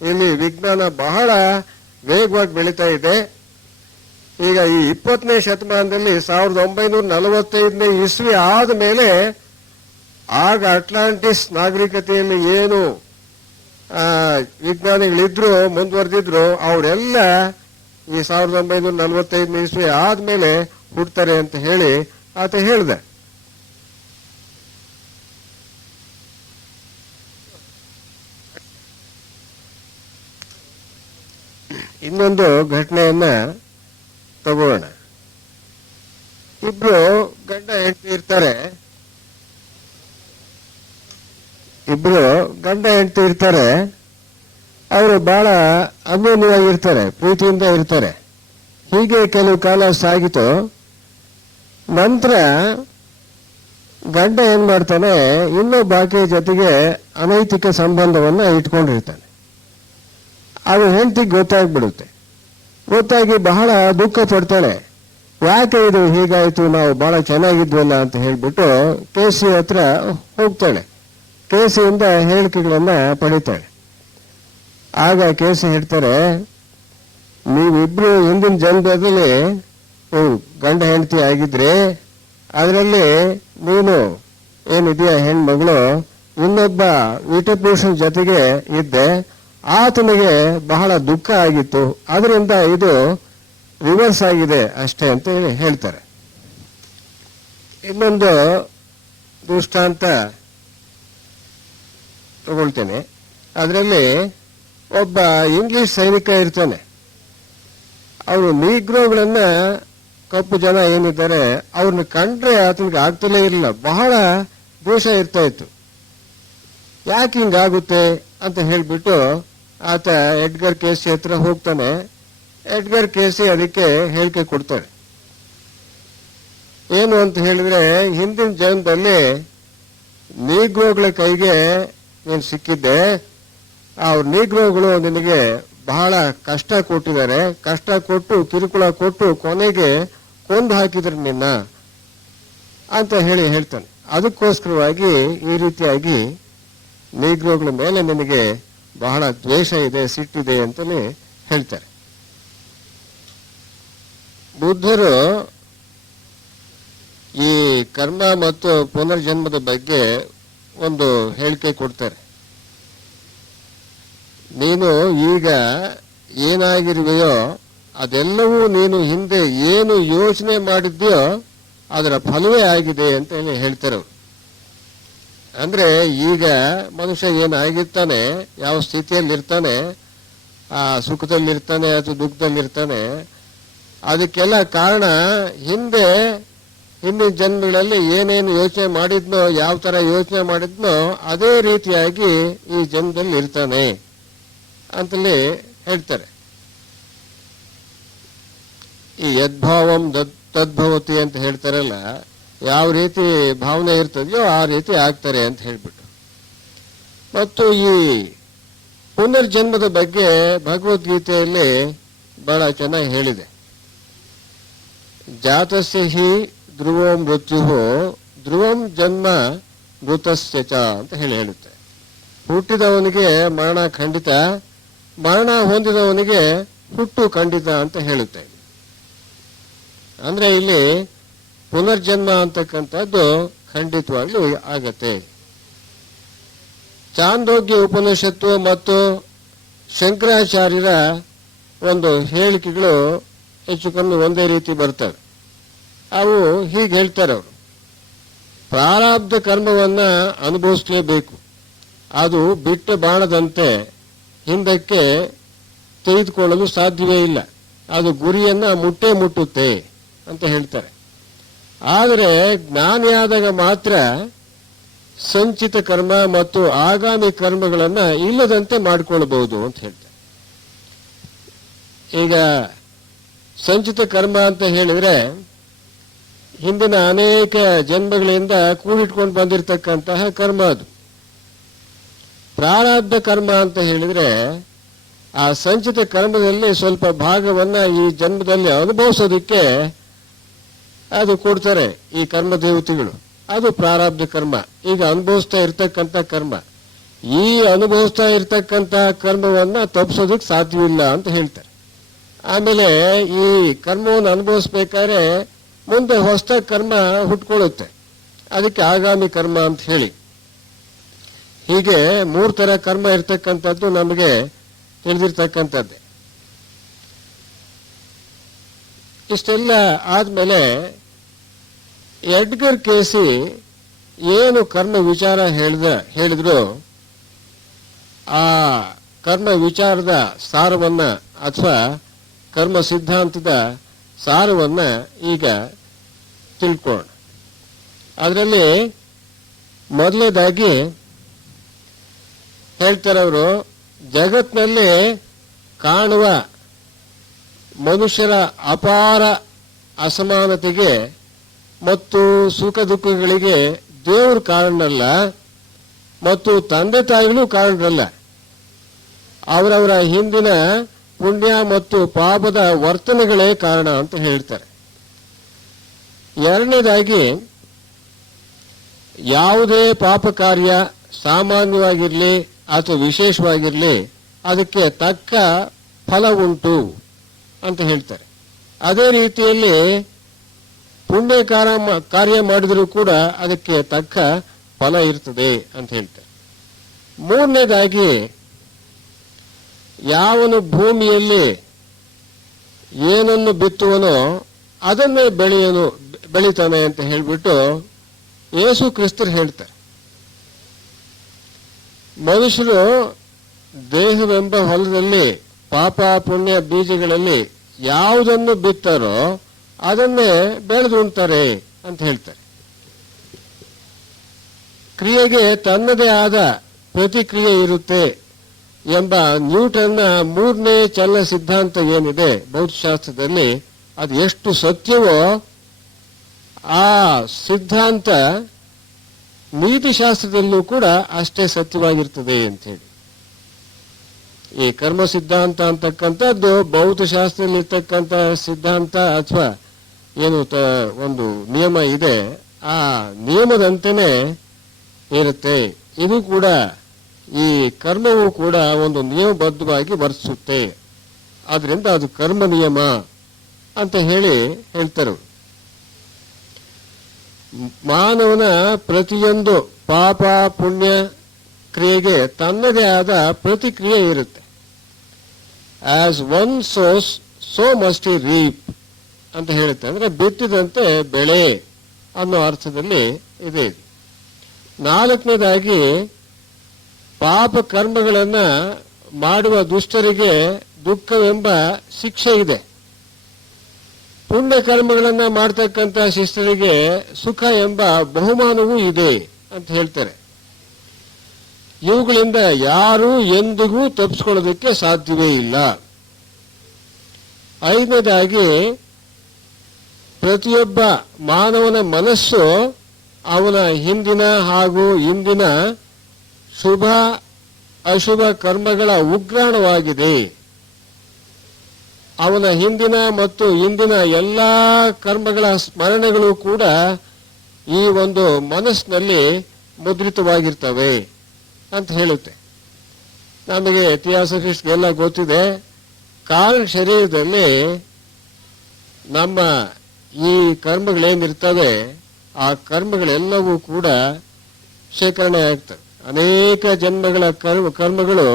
ಇಲ್ಲಿ ವಿಜ್ಞಾನ ಬಹಳ ವೇಗವಾಗಿ ಬೆಳೀತಾ ಇದೆ. ಈಗ ಈ 20ನೇ ಶತಮಾನದಲ್ಲಿ 1945ನೇ ಇಸ್ವಿ ಆದ್ಮೇಲೆ ಆಗ ಅಟ್ಲಾಂಟಿಸ್ ನಾಗರಿಕತೆಯಲ್ಲಿ ಏನು ವಿಜ್ಞಾನಿಗಳಿದ್ರು ಮುಂದುವರೆದಿದ್ರು ಅವರೆಲ್ಲ ಈ 1945ನೇ ಇಸ್ವಿ ಆದ್ಮೇಲೆ ಹುಡ್ತಾರೆ ಅಂತ ಹೇಳಿ ಆತ ಹೇಳ್ದ. ಇನ್ನೊಂದು ಘಟನೆಯನ್ನ ತಗೋಣ. ಇಬ್ರು ಗಂಡ ಹೆಂಡತಿ ಇರ್ತಾರೆ. ಅವರು ಬಹಳ ಅನ್ಯೋನ್ಯವಾಗಿರ್ತಾರೆ, ಪ್ರೀತಿಯಿಂದ ಇರ್ತಾರೆ. ಹೀಗೆ ಕೆಲವು ಕಾಲ ಸಾಗಿತು. ನಂತರ ಗಂಡ ಏನ್ ಮಾಡ್ತಾನೆ, ಇನ್ನೊಬ್ಬ ಆಕೆಯ ಜೊತೆಗೆ ಅನೈತಿಕ ಸಂಬಂಧವನ್ನ ಇಟ್ಕೊಂಡಿರ್ತಾನೆ. ಅದು ಹೆಂಡತಿಗೆ ಗೊತ್ತಾಗಿ ಬಹಳ ದುಃಖ ಪಡ್ತಾಳೆ. ಯಾಕೆ ಇದು ಹೀಗಾಯ್ತು, ನಾವು ಬಹಳ ಚೆನ್ನಾಗಿದ್ವಲ್ಲ ಅಂತ ಹೇಳ್ಬಿಟ್ಟು ಕೇಸಿ ಹತ್ರ ಹೋಗ್ತಾಳೆ. ಕೇಸಿಯಿಂದ ಹೇಳಿಕೆಗಳನ್ನ ಪಡಿತಾಳೆ. ಆಗ ಕೇಸಿ ಹೇಳ್ತಾರೆ, ನೀವಿಬ್ರು ಹಿಂದಿನ ಜನ್ಮದಲ್ಲಿ ಗಂಡ ಹೆಂಡತಿ ಆಗಿದ್ರೆ ಅದರಲ್ಲಿ ನೀನು ಏನಿದೆಯಾ ಹೆಣ್ಮಗಳು ಇನ್ನೊಬ್ಬ ವಿಟಭೂಷಣ್ ಜೊತೆಗೆ ಇದ್ದೆ, ಆತನಿಗೆ ಬಹಳ ದುಃಖ ಆಗಿತ್ತು, ಅದರಿಂದ ಇದು ರಿವರ್ಸ್ ಆಗಿದೆ ಅಷ್ಟೇ ಅಂತ ಹೇಳ್ತಾರೆ. ಇನ್ನೊಂದು ದೃಷ್ಟಾಂತ ತಗೊಳ್ತೇನೆ. ಅದರಲ್ಲಿ ಒಬ್ಬ ಇಂಗ್ಲಿಷ್ ಸೈನಿಕ ಇರ್ತಾನೆ. ಅವರು ನೀಗ್ರೋಗಳನ್ನ, ಕಪ್ಪು ಜನ ಏನಿದ್ದಾರೆ ಅವ್ರನ್ನ ಕಂಡ್ರೆ ಆತನಿಗೆ ಆಗ್ತಲೇ ಇರಲಿಲ್ಲ, ಬಹಳ ದೋಷ ಇರ್ತಾ ಇತ್ತು. ಯಾಕೆ ಹಿಂಗಾಗುತ್ತೆ ಅಂತ ಹೇಳ್ಬಿಟ್ಟು ಆತ ಎಡ್ಗರ್ ಕೇಸಿ ಹತ್ರ ಹೋಗ್ತಾನೆ. ಎಡ್ಗರ್ ಕೇಸಿ ಅದಕ್ಕೆ ಹೇಳಿಕೆ ಕೊಡ್ತಾರೆ. ಏನು ಅಂತ ಹೇಳಿದ್ರೆ, ಹಿಂದಿನ ಜನ್ಮದಲ್ಲಿ ನೀಗ್ರೋಗಳ ಕೈಗೆ ನೀನು ಸಿಕ್ಕಿದ್ದೆ, ಅವ್ರ ನೀಗ್ರೋಗಳು ನಿನಗೆ ಬಹಳ ಕಷ್ಟ ಕೊಟ್ಟಿದ್ದಾರೆ, ಕಷ್ಟ ಕೊಟ್ಟು ಕಿರುಕುಳ ಕೊಟ್ಟು ಕೊನೆಗೆ ಕೊಂದು ಹಾಕಿದ್ರು ನಿನ್ನ ಅಂತ ಹೇಳ್ತಾನೆ. ಅದಕ್ಕೋಸ್ಕರವಾಗಿ ಈ ರೀತಿಯಾಗಿ ನೀಗ್ರೋಗಳ ಮೇಲೆ ನಿನಗೆ ಬಹಳ ದ್ವೇಷ ಇದೆ, ಸಿಟ್ಟಿದೆ ಅಂತಲೇ ಹೇಳ್ತಾರೆ. ಬುದ್ಧರು ಈ ಕರ್ಮ ಮತ್ತು ಪುನರ್ಜನ್ಮದ ಬಗ್ಗೆ ಒಂದು ಹೇಳಿಕೆ ಕೊಡ್ತಾರೆ. ನೀನು ಈಗ ಏನಾಗಿರುವೆಯೋ ಅದೆಲ್ಲವೂ ನೀನು ಹಿಂದೆ ಏನು ಯೋಚನೆ ಮಾಡಿದ್ಯೋ ಅದರ ಫಲವೇ ಆಗಿದೆ ಅಂತ ಹೇಳ್ತಾರೆ ಅವರು. ಅಂದ್ರೆ ಈಗ ಮನುಷ್ಯ ಏನಾಗಿರ್ತಾನೆ, ಯಾವ ಸ್ಥಿತಿಯಲ್ಲಿ ಇರ್ತಾನೆ, ಆ ಸುಖದಲ್ಲಿರ್ತಾನೆ ಅಥವಾ ದುಃಖದಲ್ಲಿರ್ತಾನೆ, ಅದಕ್ಕೆಲ್ಲ ಕಾರಣ ಹಿಂದಿನ ಜನ್ಮಗಳಲ್ಲಿ ಏನೇನು ಯೋಚನೆ ಮಾಡಿದ್ನೋ, ಯಾವ ತರ ಯೋಚನೆ ಮಾಡಿದ್ನೋ ಅದೇ ರೀತಿಯಾಗಿ ಈ ಜನ್ಮದಲ್ಲಿ ಇರ್ತಾನೆ ಅಂತಲೇ ಹೇಳ್ತಾರೆ. ಈ ಯದ್ಭಾವಂ ತದ್ಭವತಿ ಅಂತ ಹೇಳ್ತಾರಲ್ಲ, ಯಾವ ರೀತಿ ಭಾವನೆ ಇರ್ತದೆಯೋ ಆ ರೀತಿ ಆಗ್ತಾರೆ ಅಂತ ಹೇಳ್ಬಿಟ್ಟು. ಮತ್ತು ಈ ಪುನರ್ಜನ್ಮದ ಬಗ್ಗೆ ಭಗವದ್ಗೀತೆಯಲ್ಲಿ ಬಹಳ ಚೆನ್ನಾಗಿ ಹೇಳಿದೆ. ಜಾತಸ್ಯ ಹಿ ಧ್ರುವೋ ಮೃತ್ಯು ಧ್ರುವಂ ಜನ್ಮ ಮೃತಸ್ಯ ಚ ಅಂತ ಹೇಳುತ್ತೆ. ಹುಟ್ಟಿದವನಿಗೆ ಮರಣ ಖಂಡಿತ, ಮರಣ ಹೊಂದಿದವನಿಗೆ ಹುಟ್ಟು ಖಂಡಿತ ಅಂತ ಹೇಳುತ್ತೆ. ಅಂದ್ರೆ ಇಲ್ಲಿ ಪುನರ್ಜನ್ಮ ಅಂತಕ್ಕಂಥದ್ದು ಖಂಡಿತವಾಗ್ಲೂ ಆಗತ್ತೆ. ಚಾಂದೋಗ್ಯ ಉಪನಿಷತ್ತು ಮತ್ತು ಶಂಕರಾಚಾರ್ಯರ ಒಂದು ಹೇಳಿಕೆಗಳು ಹೆಚ್ಚು ಕಮ್ಮಿ ಒಂದೇ ರೀತಿ ಬರ್ತವೆ. ಅವು ಹೀಗೆ ಹೇಳ್ತಾರೆ ಅವರು, ಪ್ರಾರಬ್ಧ ಕರ್ಮವನ್ನ ಅನುಭವಿಸಲೇಬೇಕು, ಅದು ಬಿಟ್ಟ ಬಾಣದಂತೆ ಹಿಂದಕ್ಕೆ ತೆಗೆದುಕೊಳ್ಳಲು ಸಾಧ್ಯವೇ ಇಲ್ಲ, ಅದು ಗುರಿಯನ್ನ ಮುಟ್ಟುತ್ತೆ ಅಂತ ಹೇಳ್ತಾರೆ. ಆದರೆ ಜ್ಞಾನಿಯಾದಾಗ ಮಾತ್ರ ಸಂಚಿತ ಕರ್ಮ ಮತ್ತು ಆಗಾಮಿ ಕರ್ಮಗಳನ್ನ ಇಲ್ಲದಂತೆ ಮಾಡಿಕೊಳ್ಳಬಹುದು ಅಂತ ಹೇಳ್ತಾರೆ. ಈಗ ಸಂಚಿತ ಕರ್ಮ ಅಂತ ಹೇಳಿದ್ರೆ ಹಿಂದಿನ ಅನೇಕ ಜನ್ಮಗಳಿಂದ ಕೂಡಿಟ್ಕೊಂಡು ಬಂದಿರತಕ್ಕಂತಹ ಕರ್ಮ ಅದು. ಪ್ರಾರಬ್ಧ ಕರ್ಮ ಅಂತ ಹೇಳಿದ್ರೆ ಆ ಸಂಚಿತ ಕರ್ಮದಲ್ಲಿ ಸ್ವಲ್ಪ ಭಾಗವನ್ನ ಈ ಜನ್ಮದಲ್ಲಿ ಅನುಭವಿಸೋದಕ್ಕೆ ಅದು ಕೊಡ್ತಾರೆ ಈ ಕರ್ಮ ದೇವತೆಗಳು. ಅದು ಪ್ರಾರಬ್ಧ ಕರ್ಮ, ಈಗ ಅನುಭವಿಸ್ತಾ ಇರ್ತಕ್ಕಂಥ ಕರ್ಮ. ಈ ಅನುಭವಿಸ್ತಾ ಇರ್ತಕ್ಕಂಥ ಕರ್ಮವನ್ನ ತಪ್ಪಿಸೋದಕ್ಕೆ ಸಾಧ್ಯವಿಲ್ಲ ಅಂತ ಹೇಳ್ತಾರೆ. ಆಮೇಲೆ ಈ ಕರ್ಮವನ್ನು ಅನುಭವಿಸ್ಬೇಕಾದ್ರೆ ಮುಂದೆ ಹೊಸ ಕರ್ಮ ಹುಟ್ಕೊಳ್ಳುತ್ತೆ, ಅದಕ್ಕೆ ಆಗಾಮಿ ಕರ್ಮ ಅಂತ ಹೇಳಿ. ಹೀಗೆ 3 ತರ ಕರ್ಮ ಇರ್ತಕ್ಕಂಥದ್ದು ನಮಗೆ ತಿಳಿದಿರ್ತಕ್ಕಂಥದ್ದೇ. ಇಷ್ಟೆಲ್ಲ ಆದ್ಮೇಲೆ ಎಡ್ಗರ್ ಕೇಸಿ ಏನು ಕರ್ಮ ವಿಚಾರ ಹೇಳಿದ್ರು ಆ ಕರ್ಮ ವಿಚಾರದ ಸಾರವನ್ನ ಅಥವಾ ಕರ್ಮ ಸಿದ್ಧಾಂತದ ಸಾರವನ್ನ ಈಗ ತಿಳ್ಕೊಳ್ಳೋಣ. ಅದರಲ್ಲಿ ಮೊದಲನೇದಾಗಿ ಹೇಳ್ತಾರೆ ಅವರು, ಜಗತ್ನಲ್ಲಿ ಕಾಣುವ ಮನುಷ್ಯರ ಅಪಾರ ಅಸಮಾನತೆಗೆ ಮತ್ತು ಸುಖ ದುಃಖಗಳಿಗೆ ದೇವರು ಕಾರಣಲ್ಲ ಮತ್ತು ತಂದೆ ತಾಯಿಗಳು ಕಾರಣರಲ್ಲ, ಅವರವರ ಹಿಂದಿನ ಪುಣ್ಯ ಮತ್ತು ಪಾಪದ ವರ್ತನೆಗಳೇ ಕಾರಣ ಅಂತ ಹೇಳ್ತಾರೆ. ಎರಡನೇದಾಗಿ, ಯಾವುದೇ ಪಾಪ ಕಾರ್ಯ ಸಾಮಾನ್ಯವಾಗಿರಲಿ ಅಥವಾ ವಿಶೇಷವಾಗಿರಲಿ ಅದಕ್ಕೆ ತಕ್ಕ ಫಲ ಉಂಟು ಅಂತ ಹೇಳ್ತಾರೆ. ಅದೇ ರೀತಿಯಲ್ಲಿ ಪುಣ್ಯ ಕಾರ್ಯ ಮಾಡಿದರೂ ಕೂಡ ಅದಕ್ಕೆ ತಕ್ಕ ಫಲ ಇರ್ತದೆ ಅಂತ ಹೇಳ್ತಾರೆ. ಮೂರನೇದಾಗಿ, ಯಾವನು ಭೂಮಿಯಲ್ಲಿ ಏನನ್ನು ಬಿತ್ತುವನೋ ಅದನ್ನೇ ಬೆಳೀತಾನೆ ಅಂತ ಹೇಳ್ಬಿಟ್ಟು ಯೇಸು ಕ್ರಿಸ್ತರು ಹೇಳ್ತಾರೆ. ಮನುಷ್ಯರು ದೇಹವೆಂಬ ಹೊಲದಲ್ಲಿ ಪಾಪ ಪುಣ್ಯ ಬೀಜಗಳಲ್ಲಿ ಯಾವುದನ್ನು ಬಿತ್ತಾರೋ ಅದನ್ನೇ ಬೆಳೆದು ಉಣ್ತಾರೆ ಅಂತ ಹೇಳ್ತಾರೆ. ಕ್ರಿಯೆಗೆ ತನ್ನದೇ ಆದ ಪ್ರತಿಕ್ರಿಯೆ ಇರುತ್ತೆ ಎಂಬ ನ್ಯೂಟನ್ನ 3ನೇ ಚಲನ ಸಿದ್ಧಾಂತ ಏನಿದೆ ಭೌತಶಾಸ್ತ್ರದಲ್ಲಿ, ಅದು ಎಷ್ಟು ಸತ್ಯವೋ ಆ ಸಿದ್ಧಾಂತ ನೀತಿಶಾಸ್ತ್ರದಲ್ಲೂ ಕೂಡ ಅಷ್ಟೇ ಸತ್ಯವಾಗಿರ್ತದೆ ಅಂತ ಹೇಳಿ. ಈ ಕರ್ಮ ಸಿದ್ಧಾಂತ ಅಂತಕ್ಕಂಥದ್ದು ಭೌತಶಾಸ್ತ್ರದಲ್ಲಿ ಇರ್ತಕ್ಕಂಥ ಸಿದ್ಧಾಂತ ಅಥವಾ ಏನು ಒಂದು ನಿಯಮ ಇದೆ, ಆ ನಿಯಮದಂತೆಯೇ ಇರುತ್ತೆ. ಇದು ಕೂಡ ಈ ಕರ್ಮವು ಕೂಡ ಒಂದು ನಿಯಮಬದ್ಧವಾಗಿ ವರ್ತಿಸುತ್ತೆ, ಆದ್ರಿಂದ ಅದು ಕರ್ಮ ನಿಯಮ ಅಂತ ಹೇಳ್ತಾರೆ. ಮಾನವನ ಪ್ರತಿಯೊಂದು ಪಾಪ ಪುಣ್ಯ ಕ್ರಿಯೆಗೆ ತನ್ನದೇ ಆದ ಪ್ರತಿಕ್ರಿಯೆ ಇರುತ್ತೆ. As one sows so must he reap ಅಂತ ಹೇಳುತ್ತೆ. ಅಂದ್ರೆ ಬಿತ್ತಿದಂತೆ ಬೆಳೆ ಅನ್ನೋ ಅರ್ಥದಲ್ಲಿ ಇದೆ. ನಾಲ್ಕನೇದಾಗಿ, ಪಾಪ ಕರ್ಮಗಳನ್ನ ಮಾಡುವ ದುಷ್ಟರಿಗೆ ದುಃಖವೆಂಬ ಶಿಕ್ಷೆ ಇದೆ, ಪುಣ್ಯ ಕರ್ಮಗಳನ್ನ ಮಾಡ್ತಕ್ಕಂಥ ಶಿಷ್ಟರಿಗೆ ಸುಖ ಎಂಬ ಬಹುಮಾನವೂ ಇದೆ ಅಂತ ಹೇಳ್ತಾರೆ. ಇವುಗಳಿಂದ ಯಾರೂ ಎಂದಿಗೂ ತಪ್ಪಿಸ್ಕೊಳ್ಳೋದಕ್ಕೆ ಸಾಧ್ಯವೇ ಇಲ್ಲ. ಐದನೇದಾಗಿ, ಪ್ರತಿಯೊಬ್ಬ ಮಾನವನ ಮನಸ್ಸು ಅವನ ಹಿಂದಿನ ಹಾಗೂ ಇಂದಿನ ಶುಭ ಅಶುಭ ಕರ್ಮಗಳ ಉಗ್ರಾಣವಾಗಿದೆ. ಅವನ ಹಿಂದಿನ ಮತ್ತು ಇಂದಿನ ಎಲ್ಲಾ ಕರ್ಮಗಳ ಸ್ಮರಣೆಗಳು ಕೂಡ ಈ ಒಂದು ಮನಸ್ಸಿನಲ್ಲಿ ಮುದ್ರಿತವಾಗಿರ್ತವೆ ಅಂತ ಹೇಳುತ್ತೆ. ನಮಗೆ ಇತಿಹಾಸಕ್ಕೆಲ್ಲ ಗೊತ್ತಿದೆ, ಕಾರಣ ಶರೀರದಲ್ಲಿ ನಮ್ಮ ಈ ಕರ್ಮಗಳೇನಿರ್ತವೆ ಆ ಕರ್ಮಗಳೆಲ್ಲವೂ ಕೂಡ ಶೇಖರಣೆ ಆಗ್ತವೆ. ಅನೇಕ ಜನ್ಮಗಳ ಕರ್ಮಗಳು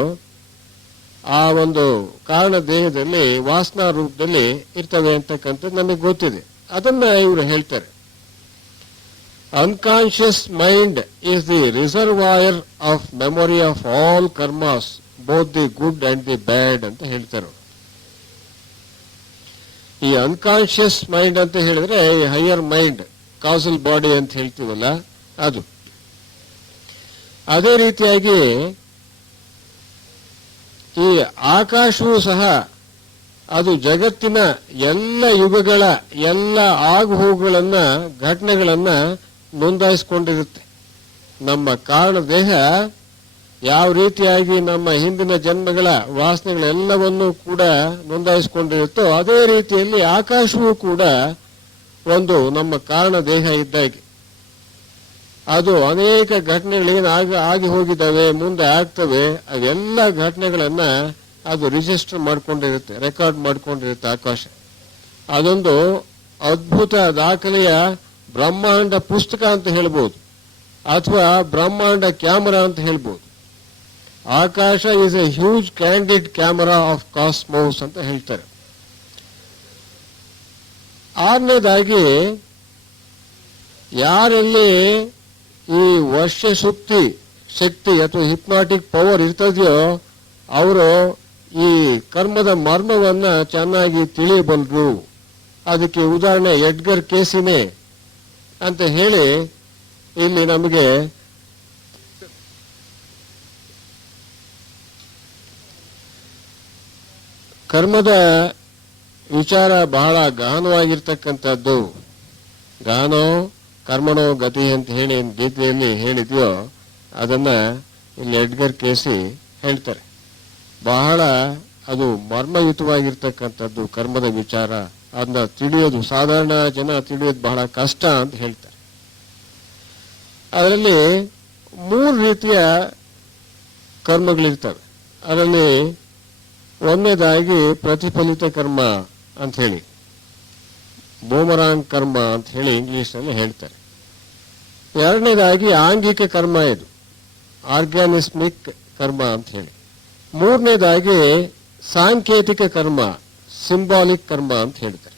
ಆ ಒಂದು ಕಾರಣ ದೇಹದಲ್ಲಿ ವಾಸನಾ ರೂಪದಲ್ಲಿ ಇರ್ತವೆ ಅಂತಕ್ಕಂಥದ್ದು ನಮಗೆ ಗೊತ್ತಿದೆ. ಅದನ್ನ ಇವರು ಹೇಳ್ತಾರೆ, unconscious mind is the reservoir of memory of all karmas both the good and the ಬ್ಯಾಡ್ ಅಂತ ಹೇಳ್ತಾರೆ. ಈ ಅನ್ಕಾನ್ಶಿಯಸ್ ಮೈಂಡ್ ಅಂತ ಹೇಳಿದ್ರೆ ಈ ಹೈಯರ್ ಮೈಂಡ್, ಕಾಸಲ್ ಬಾಡಿ ಅಂತ ಹೇಳ್ತೀವಲ್ಲ ಅದು. ಅದೇ ರೀತಿಯಾಗಿ ಈ ಆಕಾಶವೂ ಸಹ ಅದು ಜಗತ್ತಿನ ಎಲ್ಲ ಯುಗಗಳ ಎಲ್ಲ ಆಗುಹೋಗುಗಳನ್ನ ಘಟನೆಗಳನ್ನ ನೋಂದಾಯಿಸಿಕೊಂಡಿರುತ್ತೆ. ನಮ್ಮ ಕಾರಣ ದೇಹ ಯಾವ ರೀತಿಯಾಗಿ ನಮ್ಮ ಹಿಂದಿನ ಜನ್ಮಗಳ ವಾಸನೆಗಳೆಲ್ಲವನ್ನೂ ಕೂಡ ನೋಂದಾಯಿಸಿಕೊಂಡಿರುತ್ತೋ ಅದೇ ರೀತಿಯಲ್ಲಿ ಆಕಾಶವೂ ಕೂಡ ಒಂದು ನಮ್ಮ ಕಾರಣ ದೇಹ ಇದ್ದಾಗೆ. ಅದು ಅನೇಕ ಘಟನೆಗಳೇನು ಆಗಿ ಹೋಗಿದ್ದಾವೆ, ಮುಂದೆ ಆಗ್ತವೆ, ಅವೆಲ್ಲ ಘಟನೆಗಳನ್ನ ಅದು ರಿಜಿಸ್ಟರ್ ಮಾಡ್ಕೊಂಡಿರುತ್ತೆ, ರೆಕಾರ್ಡ್ ಮಾಡ್ಕೊಂಡಿರುತ್ತೆ ಆಕಾಶ. ಅದೊಂದು ಅದ್ಭುತ ದಾಖಲೆಯ ಬ್ರಹ್ಮಾಂಡ ಪುಸ್ತಕ ಅಂತ ಹೇಳ್ಬೋದು, ಅಥವಾ ಬ್ರಹ್ಮಾಂಡ ಕ್ಯಾಮರಾ ಅಂತ ಹೇಳ್ಬೋದು. ಆಕಾಶ is a huge candid camera of cosmos ಅಂತ ಹೇಳ್ತಾರೆ. ಆರನೇದಾಗಿ, ಯಾರಲ್ಲಿ ಈ ವಶ್ಯ ಶಕ್ತಿ ಅಥವಾ ಹಿಪ್ನಾಟಿಕ್ ಪವರ್ ಇರ್ತದೆಯೋ ಅವರು ಈ ಕರ್ಮದ ಮರ್ಮವನ್ನ ಚೆನ್ನಾಗಿ ತಿಳಿಯಬಲ್ಲರು. ಅದಕ್ಕೆ ಉದಾಹರಣೆ ಎಡ್ಗರ್ ಕೇಸಿನೇ ಅಂತ ಹೇಳಿ ಇಲ್ಲಿ ನಮಗೆ ಕರ್ಮದ ವಿಚಾರ ಬಹಳ ಗಹನವಾಗಿರ್ತಕ್ಕಂಥದ್ದು. ಗಹನೋ ಕರ್ಮಣೋ ಗತಿ ಅಂತ ಹೇಳಿ ಗೀತೆಯಲ್ಲಿ ಹೇಳಿದ್ಯೋ ಅದನ್ನ ಇಲ್ಲಿ ಎಡ್ಗರ್ ಕೇಸಿ ಹೇಳ್ತಾರೆ. ಬಹಳ ಅದು ಮರ್ಮಯುತವಾಗಿರ್ತಕ್ಕಂಥದ್ದು ಕರ್ಮದ ವಿಚಾರ. ಅದನ್ನ ತಿಳಿಯೋದು, ಸಾಧಾರಣ ಜನ ತಿಳಿಯೋದು ಬಹಳ ಕಷ್ಟ ಅಂತ ಹೇಳ್ತಾರೆ. ಅದರಲ್ಲಿ 3 ರೀತಿಯ ಕರ್ಮಗಳಿರ್ತವೆ. ಅದರಲ್ಲಿ ಒಂದನೇದಾಗಿ ಪ್ರತಿಫಲಿತ ಕರ್ಮ ಅಂತ ಹೇಳಿ, ಬೂಮರಾಂಗ್ ಕರ್ಮ ಅಂತ ಹೇಳಿ ಇಂಗ್ಲಿಷ್ನಲ್ಲಿ ಹೇಳ್ತಾರೆ. ಎರಡನೇದಾಗಿ ಆಂಗಿಕ ಕರ್ಮ, ಇದು ಆರ್ಗ್ಯಾನಿಸ್ಮಿಕ್ ಕರ್ಮ ಅಂತ ಹೇಳಿ. ಮೂರನೇದಾಗಿ ಸಾಂಕೇತಿಕ ಕರ್ಮ, ಸಿಂಬಾಲಿಕ್ ಕರ್ಮ ಅಂತ ಹೇಳ್ತಾರೆ.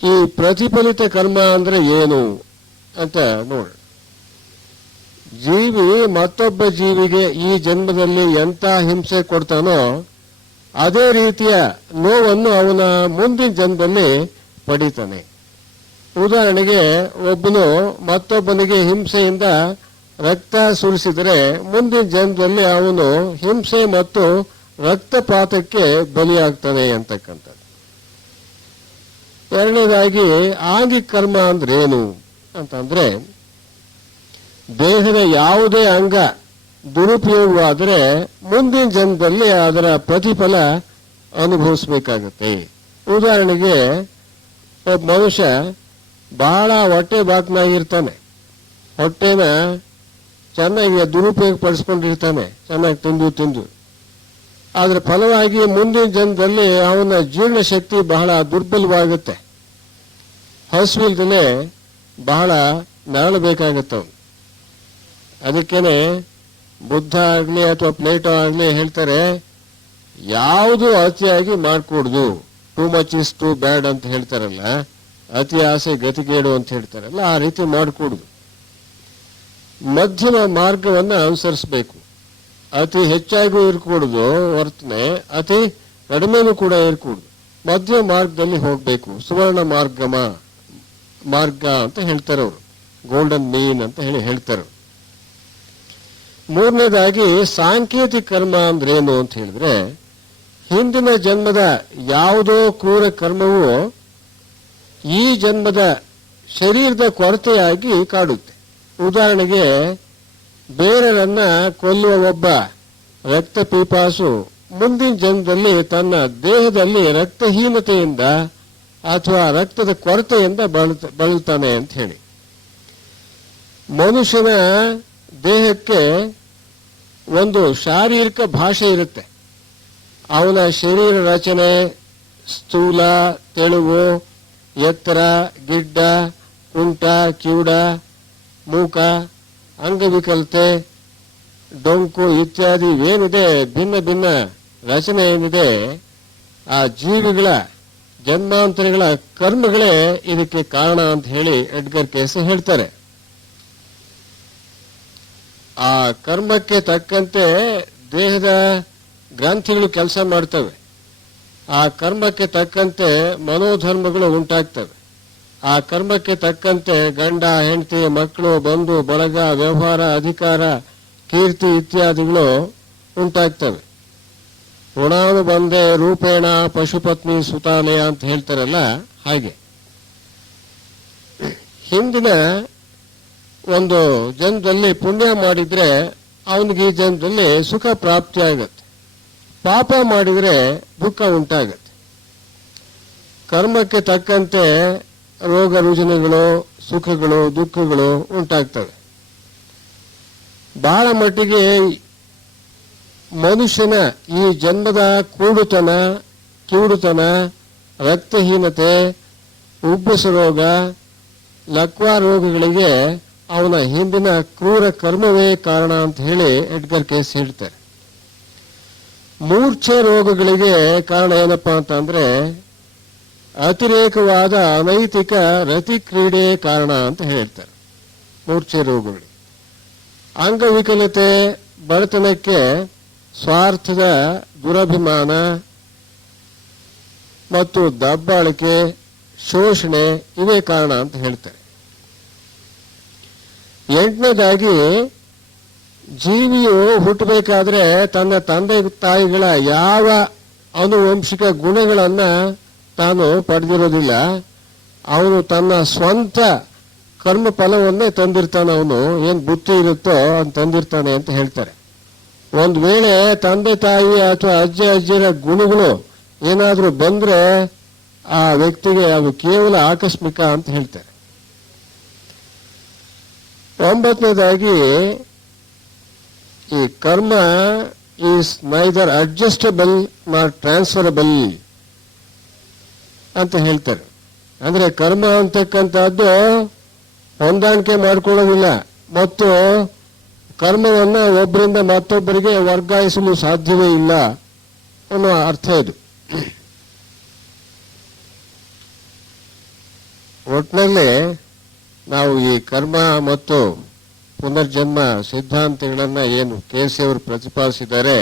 ಈ ಪ್ರತಿಫಲಿತ ಕರ್ಮ ಅಂದ್ರೆ ಏನು ಅಂತ ನೋಡೋಣ. ಜೀವಿ ಮತ್ತೊಬ್ಬ ಜೀವಿಗೆ ಈ ಜನ್ಮದಲ್ಲಿ ಎಂತ ಹಿಂಸೆ ಕೊಡ್ತಾನೋ ಅದೇ ರೀತಿಯ ನೋವನ್ನು ಅವನ ಮುಂದಿನ ಜನ್ಮದಲ್ಲಿ ಪಡಿತಾನೆ. ಉದಾಹರಣೆಗೆ, ಒಬ್ಬನು ಮತ್ತೊಬ್ಬನಿಗೆ ಹಿಂಸೆಯಿಂದ ರಕ್ತ ಸುರಿಸಿದರೆ ಮುಂದಿನ ಜನ್ಮದಲ್ಲಿ ಅವನು ಹಿಂಸೆ ಮತ್ತು ರಕ್ತಪಾತಕ್ಕೆ ಬಲಿಯಾಗ್ತಾನೆ ಅಂತಕ್ಕಂಥದ್ದು. ಎರಡನೇದಾಗಿ ಆಂಗಿಕ ಕರ್ಮ ಅಂದ್ರೆ ಏನು ಅಂತಂದ್ರೆ, ದೇಹದ ಯಾವುದೇ ಅಂಗ ದುರುಪಯೋಗವಾದರೆ ಮುಂದಿನ ಜನ್ಮದಲ್ಲಿ ಅದರ ಪ್ರತಿಫಲ ಅನುಭವಿಸಬೇಕಾಗತ್ತೆ. ಉದಾಹರಣೆಗೆ, ಒಬ್ಬ ಮನುಷ್ಯ ಬಹಳ ಹೊಟ್ಟೆ ಬಾಕ್ನಾಗಿರ್ತಾನೆ, ಹೊಟ್ಟೆನ ಚೆನ್ನಾಗಿ ದುರುಪಯೋಗ ಪಡಿಸ್ಕೊಂಡಿರ್ತಾನೆ, ಚೆನ್ನಾಗಿ ತಿಂದು. ಅದರ ಫಲವಾಗಿ ಮುಂದಿನ ಜನ್ಮದಲ್ಲಿ ಅವನ ಜೀರ್ಣಶಕ್ತಿ ಬಹಳ ದುರ್ಬಲವಾಗುತ್ತೆ. ಹಸುವಿಲ್ದಲೇ ಬಹಳ ನರಳಬೇಕಾಗತ್ತೆ ಅವನು. ಅದಕ್ಕೇನೆ ಬುದ್ಧ ಆಗ್ಲಿ ಅಥವಾ ಪ್ಲೇಟೋ ಆಗ್ಲಿ ಹೇಳ್ತಾರೆ, ಯಾವುದು ಅತಿಯಾಗಿ ಮಾಡ್ಕೊಡ್ದು, too much is too bad ಅಂತ ಹೇಳ್ತಾರಲ್ಲ, ಅತಿ ಆಸೆ ಗತಿಗೇಡು ಅಂತ ಹೇಳ್ತಾರಲ್ಲ, ಆ ರೀತಿ ಮಾಡಿಕೊಡುದು. ಮಧ್ಯಮ ಮಾರ್ಗವನ್ನ ಅನುಸರಿಸಬೇಕು. ಅತಿ ಹೆಚ್ಚಾಗೂ ಇರ್ಕೂಡುದು ವರ್ತನೆ, ಅತಿ ಕಡಿಮೆನೂ ಕೂಡ ಇರ್ಕೂಡುದು. ಮಧ್ಯ ಮಾರ್ಗದಲ್ಲಿ ಹೋಗ್ಬೇಕು. ಸುವರ್ಣ ಮಾರ್ಗ ಅಂತ ಹೇಳ್ತಾರೆ ಅವರು, ಗೋಲ್ಡನ್ ಮೀನ್ ಅಂತ ಹೇಳಿ ಹೇಳ್ತಾರೆ. ಮೂರನೇದಾಗಿ ಸಾಂಕೇತಿಕ ಕರ್ಮ ಅಂದ್ರೇನು ಅಂತ ಹೇಳಿದ್ರೆ, ಹಿಂದಿನ ಜನ್ಮದ ಯಾವುದೋ ಕ್ರೂರ ಕರ್ಮವು ಈ ಜನ್ಮದ ಶರೀರದ ಕೊರತೆಯಾಗಿ ಕಾಡುತ್ತೆ. ಉದಾಹರಣೆಗೆ, ಬೇರೆಯವರನ್ನ ಕೊಲ್ಲುವ ಒಬ್ಬ ರಕ್ತ ಪೀಪಾಸು ಮುಂದಿನ ಜನ್ಮದಲ್ಲಿ ತನ್ನ ದೇಹದಲ್ಲಿ ರಕ್ತಹೀನತೆಯಿಂದ ಅಥವಾ ರಕ್ತದ ಕೊರತೆಯಿಂದ ಬಳಲ್ತಾನೆ ಅಂತ ಹೇಳಿ. ಮನುಷ್ಯನ ದೇಹಕ್ಕೆ ಒಂದು ಶಾರೀರಿಕ ಭಾಷೆ ಇರುತ್ತೆ. ಅವನ ಶರೀರ ರಚನೆ, ಸ್ಥೂಲ, ತೆಳುವು, ಎತ್ತರ, ಗಿಡ್ಡ, ಕುಂಟ, ಕಿವುಡ, ಮೂಕ, ಅಂಗವಿಕಲತೆ, ಡೊಂಕು ಇತ್ಯಾದಿ ಏನಿದೆ, ಭಿನ್ನ ರಚನೆ ಏನಿದೆ, ಆ ಜೀವಿಗಳ ಜನ್ಮಾಂತರಗಳ ಕರ್ಮಗಳೇ ಇದಕ್ಕೆ ಕಾರಣ ಅಂತ ಹೇಳಿ ಎಡ್ಗರ್ ಕೇಸಿ ಹೇಳ್ತಾರೆ. ಆ ಕರ್ಮಕ್ಕೆ ತಕ್ಕಂತೆ ದೇಹದ ಗ್ರಂಥಿಗಳು ಕೆಲಸ ಮಾಡ್ತವೆ. ಆ ಕರ್ಮಕ್ಕೆ ತಕ್ಕಂತೆ ಮನೋಧರ್ಮಗಳು ಉಂಟಾಗ್ತವೆ. ಆ ಕರ್ಮಕ್ಕೆ ತಕ್ಕಂತೆ ಗಂಡ, ಹೆಂಡತಿ, ಮಕ್ಕಳು, ಬಂಧು ಬಳಗ, ವ್ಯವಹಾರ, ಅಧಿಕಾರ, ಕೀರ್ತಿ ಇತ್ಯಾದಿಗಳು ಉಂಟಾಗ್ತವೆ. ಋಣಾನುಬಂಧೆ ರೂಪೇಣ ಪಶುಪತ್ನಿ ಸುತಾಲಯ ಅಂತ ಹೇಳ್ತಾರಲ್ಲ, ಹಾಗೆ ಹಿಂದಿನ ಒಂದು ಜನ್ಮದಲ್ಲಿ ಪುಣ್ಯ ಮಾಡಿದ್ರೆ ಅವನಿಗೆ ಈ ಜನ್ಮದಲ್ಲಿ ಸುಖ ಪ್ರಾಪ್ತಿ ಆಗತ್ತೆ, ಪಾಪ ಮಾಡಿದ್ರೆ ದುಃಖ ಉಂಟಾಗತ್ತೆ. ಕರ್ಮಕ್ಕೆ ತಕ್ಕಂತೆ ರೋಗ ರುಜಿನಗಳು, ಸುಖಗಳು, ದುಃಖಗಳು ಉಂಟಾಗ್ತವೆ. ಬಹಳ ಮಟ್ಟಿಗೆ ಮನುಷ್ಯನ ಈ ಜನ್ಮದ ಕೂಡುತನ, ಕಿವುಡುತನ, ರಕ್ತಹೀನತೆ, ಉಬ್ಬಸ ರೋಗ, ಲಕ್ವಾ ರೋಗಗಳಿಗೆ ಅವನ ಹಿಂದಿನ ಕ್ರೂರ ಕರ್ಮವೇ ಕಾರಣ ಅಂತ ಹೇಳಿ ಎಡ್ಗರ್ ಕೇಸ್ ಹೇಳ್ತಾರೆ. ಮೂರ್ಛೆ ರೋಗಗಳಿಗೆ ಕಾರಣ ಏನಪ್ಪಾ ಅಂತಂದ್ರೆ ಅತಿರೇಕವಾದ ಅನೈತಿಕ ರತಿ ಕ್ರೀಡೆ ಕಾರಣ ಅಂತ ಹೇಳ್ತಾರೆ. ಮೂರ್ಛೆ ರೋಗಗಳು, ಅಂಗವಿಕಲತೆ, ಬಡತನಕ್ಕೆ ಸ್ವಾರ್ಥದ ದುರಭಿಮಾನ ಮತ್ತು ದಬ್ಬಾಳಿಕೆ, ಶೋಷಣೆ ಇವೇ ಕಾರಣ ಅಂತ ಹೇಳ್ತಾರೆ. ಎಂಟನೇದಾಗಿ, ಜೀವಿಯು ಹುಟ್ಟಬೇಕಾದ್ರೆ ತನ್ನ ತಂದೆ ತಾಯಿಗಳ ಯಾವ ಆನುವಂಶಿಕ ಗುಣಗಳನ್ನ ತಾನು ಪಡೆದಿರೋದಿಲ್ಲ. ಅವನು ತನ್ನ ಸ್ವಂತ ಕರ್ಮ ಫಲವನ್ನೇ ತಂದಿರ್ತಾನೆ. ಅವನು ಏನ್ ಬುದ್ಧಿ ಇರುತ್ತೋ ಅಂತ ತಂದಿರ್ತಾನೆ ಅಂತ ಹೇಳ್ತಾರೆ. ಒಂದ್ ವೇಳೆ ತಂದೆ ತಾಯಿ ಅಥವಾ ಅಜ್ಜಿಯರ ಗುಣಗಳು ಏನಾದ್ರೂ ಬಂದ್ರೆ ಆ ವ್ಯಕ್ತಿಗೆ ಅದು ಕೇವಲ ಆಕಸ್ಮಿಕ ಅಂತ ಹೇಳ್ತಾರೆ. ಒಂಬತ್ತನೇದಾಗಿ, ಈ ಕರ್ಮ is neither adjustable not transferable ಅಂತ ಹೇಳ್ತಾರೆ. ಅಂದ್ರೆ ಕರ್ಮ ಅಂತಕ್ಕಂಥದ್ದು ಹೊಂದಾಣಿಕೆ ಮಾಡಿಕೊಳ್ಳೋದಿಲ್ಲ ಮತ್ತು ಕರ್ಮವನ್ನ ಒಬ್ಬರಿಂದ ಮತ್ತೊಬ್ಬರಿಗೆ ವರ್ಗಾಯಿಸಲು ಸಾಧ್ಯವೇ ಇಲ್ಲ ಅನ್ನೋ ಅರ್ಥ ಇದು. ಒಟ್ಟಿನಲ್ಲಿ ನಾವು ಈ ಕರ್ಮ ಮತ್ತು ಪುನರ್ಜನ್ಮ ಸಿದ್ಧಾಂತಗಳನ್ನ ಏನು KC ಅವರು ಪ್ರತಿಪಾದಿಸಿದ್ದಾರೆ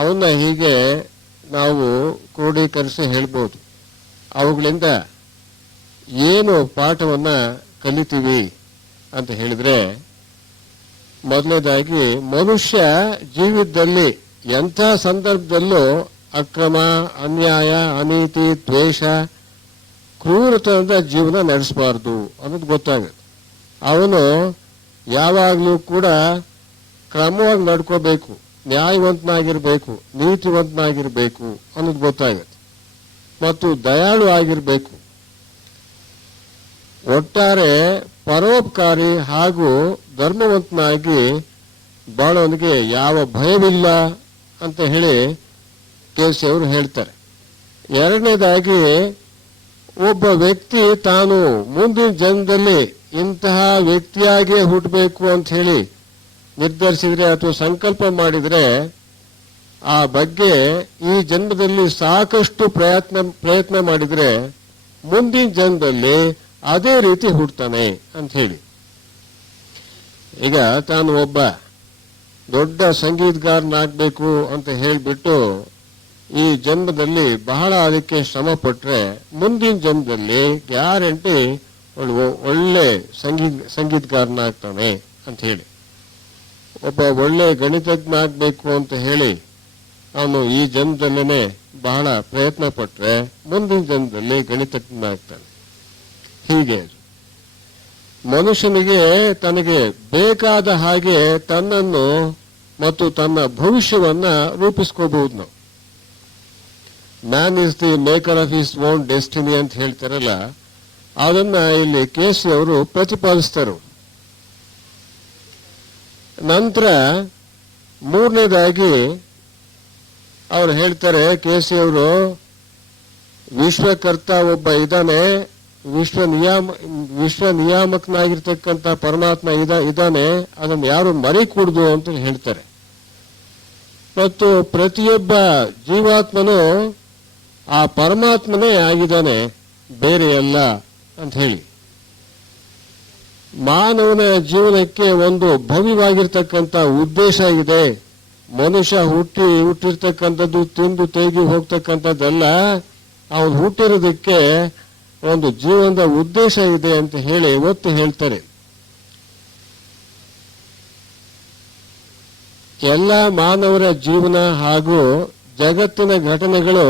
ಅವನ್ನ ಹೀಗೆ ನಾವು ಕ್ರೋಢೀಕರಿಸಿ ಹೇಳ್ಬೋದು. ಅವುಗಳಿಂದ ಏನು ಪಾಠವನ್ನ ಕಲಿತೀವಿ ಅಂತ ಹೇಳಿದ್ರೆ, ಮೊದಲನೇದಾಗಿ ಮನುಷ್ಯ ಜೀವಿತದಲ್ಲಿ ಎಂಥ ಸಂದರ್ಭದಲ್ಲೂ ಅಕ್ರಮ, ಅನ್ಯಾಯ, ಅನೀತಿ, ದ್ವೇಷ, ಕ್ರೂರತನದ ಜೀವನ ನಡೆಸಬಾರ್ದು ಅನ್ನೋದು ಗೊತ್ತಾಗುತ್ತೆ. ಅವನು ಯಾವಾಗಲೂ ಕೂಡ ಕ್ರಮವಾಗಿ ನಡ್ಕೋಬೇಕು, ನ್ಯಾಯವಂತನಾಗಿರ್ಬೇಕು, ನೀತಿವಂತನಾಗಿರ್ಬೇಕು ಅನ್ನೋದು ಗೊತ್ತಾಗುತ್ತೆ ಮತ್ತು ದಯಾಳು ಆಗಿರ್ಬೇಕು. ಒಟ್ಟಾರೆ ಪರೋಪಕಾರಿ ಹಾಗೂ ಧರ್ಮವಂತನಾಗಿ ಬಾಳೋನಿಗೆ ಯಾವ ಭಯವಿಲ್ಲ ಅಂತ ಹೇಳಿ KC ಅವರು ಹೇಳ್ತಾರೆ. ಎರಡನೇದಾಗಿ, ಒಬ್ಬ ವ್ಯಕ್ತಿ ತಾನು ಮುಂದಿನ ಜನ್ಮದಲ್ಲಿ ಇಂತಹ ವ್ಯಕ್ತಿಯಾಗಿ ಹುಟ್ಟಬೇಕು ಅಂತ ಹೇಳಿ ನಿರ್ಧರಿಸಿದ್ರೆ ಅಥವಾ ಸಂಕಲ್ಪ ಮಾಡಿದ್ರೆ ಆ ಬಗ್ಗೆ ಈ ಜನ್ಮದಲ್ಲಿ ಸಾಕಷ್ಟು ಪ್ರಯತ್ನ ಮಾಡಿದ್ರೆ ಮುಂದಿನ ಜನ್ಮದಲ್ಲಿ ಅದೇ ರೀತಿ ಹುಡ್ತಾನೆ ಅಂತ ಹೇಳಿ. ಈಗ ತಾನು ಒಬ್ಬ ದೊಡ್ಡ ಸಂಗೀತಗಾರನಾಗಬೇಕು ಅಂತ ಹೇಳಿಬಿಟ್ಟು ಈ ಜನ್ಮದಲ್ಲಿ ಬಹಳ ಅದಕ್ಕೆ ಶ್ರಮ ಪಟ್ರೆ ಮುಂದಿನ ಜನ್ಮದಲ್ಲಿ ಗ್ಯಾರಂಟಿ ಒಳ್ಳೆ ಸಂಗೀತಗಾರನಾಗ್ತಾನೆ ಅಂತ ಹೇಳಿ. ಒಬ್ಬ ಒಳ್ಳೆ ಗಣಿತಜ್ಞ ಆಗ್ಬೇಕು ಅಂತ ಹೇಳಿ ಅವನು ಈ ಜನ್ಮದಲ್ಲೇನೆ ಬಹಳ ಪ್ರಯತ್ನ ಪಟ್ರೆ ಮುಂದಿನ ಜನ್ಮದಲ್ಲಿ ಗಣಿತಜ್ಞನಾಗ್ತಾನೆ. ಹೀಗೆ ಮನುಷ್ಯನಿಗೆ ತನಗೆ ಬೇಕಾದ ಹಾಗೆ ತನ್ನನ್ನು ಮತ್ತು ತನ್ನ ಭವಿಷ್ಯವನ್ನ ರೂಪಿಸ್ಕೋಬಹುದು. ನಾವು man is the maker of his own destiny ಅಂತ ಹೇಳ್ತಾರಲ್ಲ, ಅದನ್ನ ಇಲ್ಲಿ KC ಅವರು ಪ್ರತಿಪಾದಿಸ್ತಾರೆ. ನಂತರ ಮೂರನೇದಾಗಿ ಅವ್ರು ಹೇಳ್ತಾರೆ, KC ಅವರು, ವಿಶ್ವಕರ್ತ ಒಬ್ಬ ಇದ್ದಾನೆ, ವಿಶ್ವ ನಿಯಾಮಕನಾಗಿರ್ತಕ್ಕಂಥ ಪರಮಾತ್ಮ ಇದ್ದಾನೆ, ಅದನ್ನು ಯಾರು ಮರಿಕೂಡ್ದು ಅಂತ ಹೇಳ್ತಾರೆ. ಮತ್ತು ಪ್ರತಿಯೊಬ್ಬ ಜೀವಾತ್ಮನು ಆ ಪರಮಾತ್ಮನೇ ಆಗಿದ್ದಾನೆ, ಬೇರೆ ಅಲ್ಲ ಅಂತ ಹೇಳಿ. ಮಾನವನ ಜೀವನಕ್ಕೆ ಒಂದು ಭವ್ಯವಾಗಿರ್ತಕ್ಕಂಥ ಉದ್ದೇಶ ಇದೆ. ಮನುಷ್ಯ ಹುಟ್ಟಿರ್ತಕ್ಕಂಥದ್ದು ತಿಂದು ತೇಗಿ ಹೋಗ್ತಕ್ಕಂಥದ್ದಲ್ಲ, ಅವನು ಹುಟ್ಟಿರೋದಕ್ಕೆ ಒಂದು ಜೀವನದ ಉದ್ದೇಶ ಇದೆ ಅಂತ ಹೇಳಿ ಒತ್ತು ಹೇಳ್ತಾರೆ. ಎಲ್ಲ ಮಾನವರ ಜೀವನ ಹಾಗೂ ಜಗತ್ತಿನ ಘಟನೆಗಳು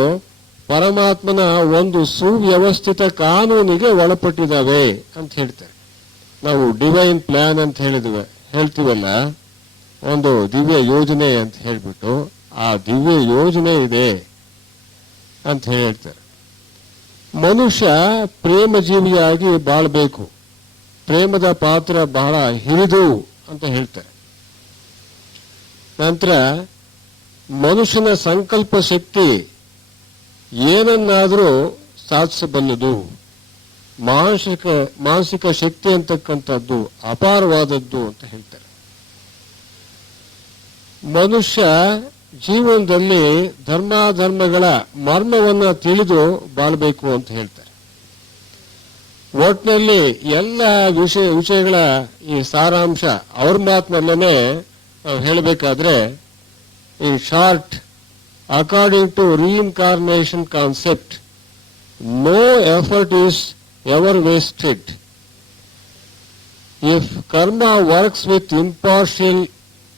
ಪರಮಾತ್ಮನ ಒಂದು ಸುವ್ಯವಸ್ಥಿತ ಕಾನೂನಿಗೆ ಒಳಪಟ್ಟಿದ್ದಾವೆ ಅಂತ ಹೇಳ್ತಾರೆ. ನಾವು ಡಿವೈನ್ ಪ್ಲಾನ್ ಅಂತ ಹೇಳ್ತೀವಲ್ಲ, ಒಂದು ದಿವ್ಯ ಯೋಜನೆ ಅಂತ ಹೇಳ್ಬಿಟ್ಟು ಆ ದಿವ್ಯ ಯೋಜನೆ ಇದೆ ಅಂತ ಹೇಳ್ತಾರೆ. ಮನುಷ್ಯ ಪ್ರೇಮ ಜೀವಿಯಾಗಿ ಬಾಳ್ಬೇಕು, ಪ್ರೇಮದ ಪಾತ್ರ ಬಹಳ ಹಿರಿದು ಅಂತ ಹೇಳ್ತಾರೆ. ನಂತರ ಮನುಷ್ಯನ ಸಂಕಲ್ಪ ಶಕ್ತಿ ಏನನ್ನಾದರೂ ಸಾಧಿಸಬಲ್ಲದು. ಮಾನಸಿಕ ಶಕ್ತಿ ಅಂತಕ್ಕಂಥದ್ದು ಅಪಾರವಾದದ್ದು ಅಂತ ಹೇಳ್ತಾರೆ. ಮನುಷ್ಯ ಜೀವನದಲ್ಲಿ ಧರ್ಮಗಳ ಮರ್ಮವನ್ನ ತಿಳಿದು ಬಾಳ್ಬೇಕು ಅಂತ ಹೇಳ್ತಾರೆ. ಒಟ್ಟಿನಲ್ಲಿ ಎಲ್ಲ ವಿಷಯಗಳ ಈ ಸಾರಾಂಶ ಅವ್ರ ಮಾತಿನಲ್ಲೇ ನಾವು ಹೇಳಬೇಕಾದ್ರೆ, ಈ short, according to reincarnation concept, no effort is ever wasted. If karma works with impartial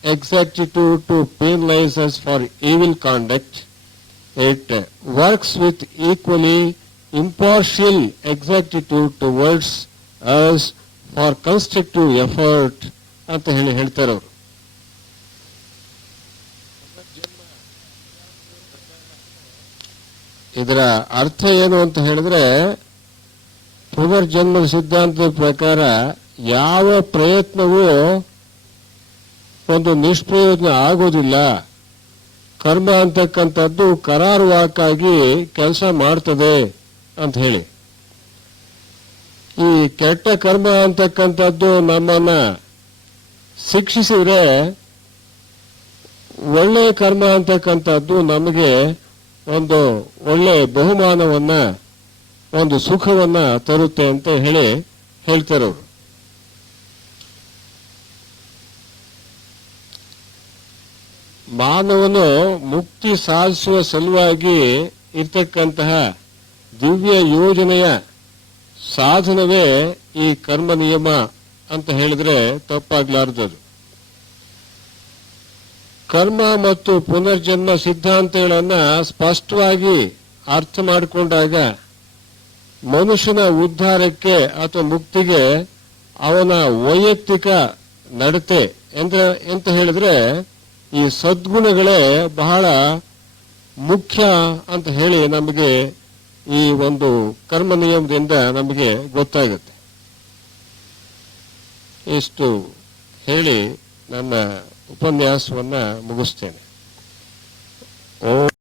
exactitude to penalize us for evil conduct, it works with equally impartial exactitude towards us for constructive effort ಅಂತ ಹೇಳ್ತಾರೆ ಅವರು. ಇದರ ಅರ್ಥ ಏನು ಅಂತ ಹೇಳಿದ್ರೆ, ಪುನರ್ಜನ್ಮದ ಸಿದ್ಧಾಂತದ ಪ್ರಕಾರ ಯಾವ ಪ್ರಯತ್ನವೂ ಒಂದು ನಿಷ್ಪ್ರಯೋಜನ ಆಗೋದಿಲ್ಲ. ಕರ್ಮ ಅಂತಕ್ಕಂಥದ್ದು ಕರಾರುವಾಕ್ಕಾಗಿ ಕೆಲಸ ಮಾಡ್ತದೆ ಅಂತ ಹೇಳಿ. ಈ ಕೆಟ್ಟ ಕರ್ಮ ಅಂತಕ್ಕಂಥದ್ದು ನಮ್ಮನ್ನ ಶಿಕ್ಷಿಸಿದ್ರೆ, ಒಳ್ಳೆಯ ಕರ್ಮ ಅಂತಕ್ಕಂಥದ್ದು ನಮಗೆ ಒಂದು ಒಳ್ಳೆ ಬಹುಮಾನವನ್ನ, ಒಂದು ಸುಖವನ್ನ ತರುತ್ತೆ ಅಂತ ಹೇಳ್ತಾರೆ ಅವರು. ಮಾನವನು ಮುಕ್ತಿ ಸಾಧಿಸುವ ಸಲುವಾಗಿ ಇರ್ತಕ್ಕಂತಹ ದಿವ್ಯ ಯೋಜನೆಯ ಸಾಧನವೇ ಈ ಕರ್ಮ ನಿಯಮ ಅಂತ ಹೇಳಿದ್ರೆ ತಪ್ಪಾಗ್ಲಾರ್ದದು. ಕರ್ಮ ಮತ್ತು ಪುನರ್ಜನ್ಮ ಸಿದ್ಧಾಂತಗಳನ್ನ ಸ್ಪಷ್ಟವಾಗಿ ಅರ್ಥ ಮಾಡಿಕೊಂಡಾಗ ಮನುಷ್ಯನ ಉದ್ಧಾರಕ್ಕೆ ಅಥವಾ ಮುಕ್ತಿಗೆ ಅವನ ವೈಯಕ್ತಿಕ ನಡತೆ ಎಂತ ಹೇಳಿದ್ರೆ ಈ ಸದ್ಗುಣಗಳೇ ಬಹಳ ಮುಖ್ಯ ಅಂತ ಹೇಳಿ ನಮಗೆ ಈ ಒಂದು ಕರ್ಮ ನಿಯಮದಿಂದ ನಮಗೆ ಗೊತ್ತಾಗುತ್ತೆ. ಇಷ್ಟು ಹೇಳಿ ನನ್ನ ಉಪನ್ಯಾಸವನ್ನ ಮುಗಿಸ್ತೇನೆ. ಓಂ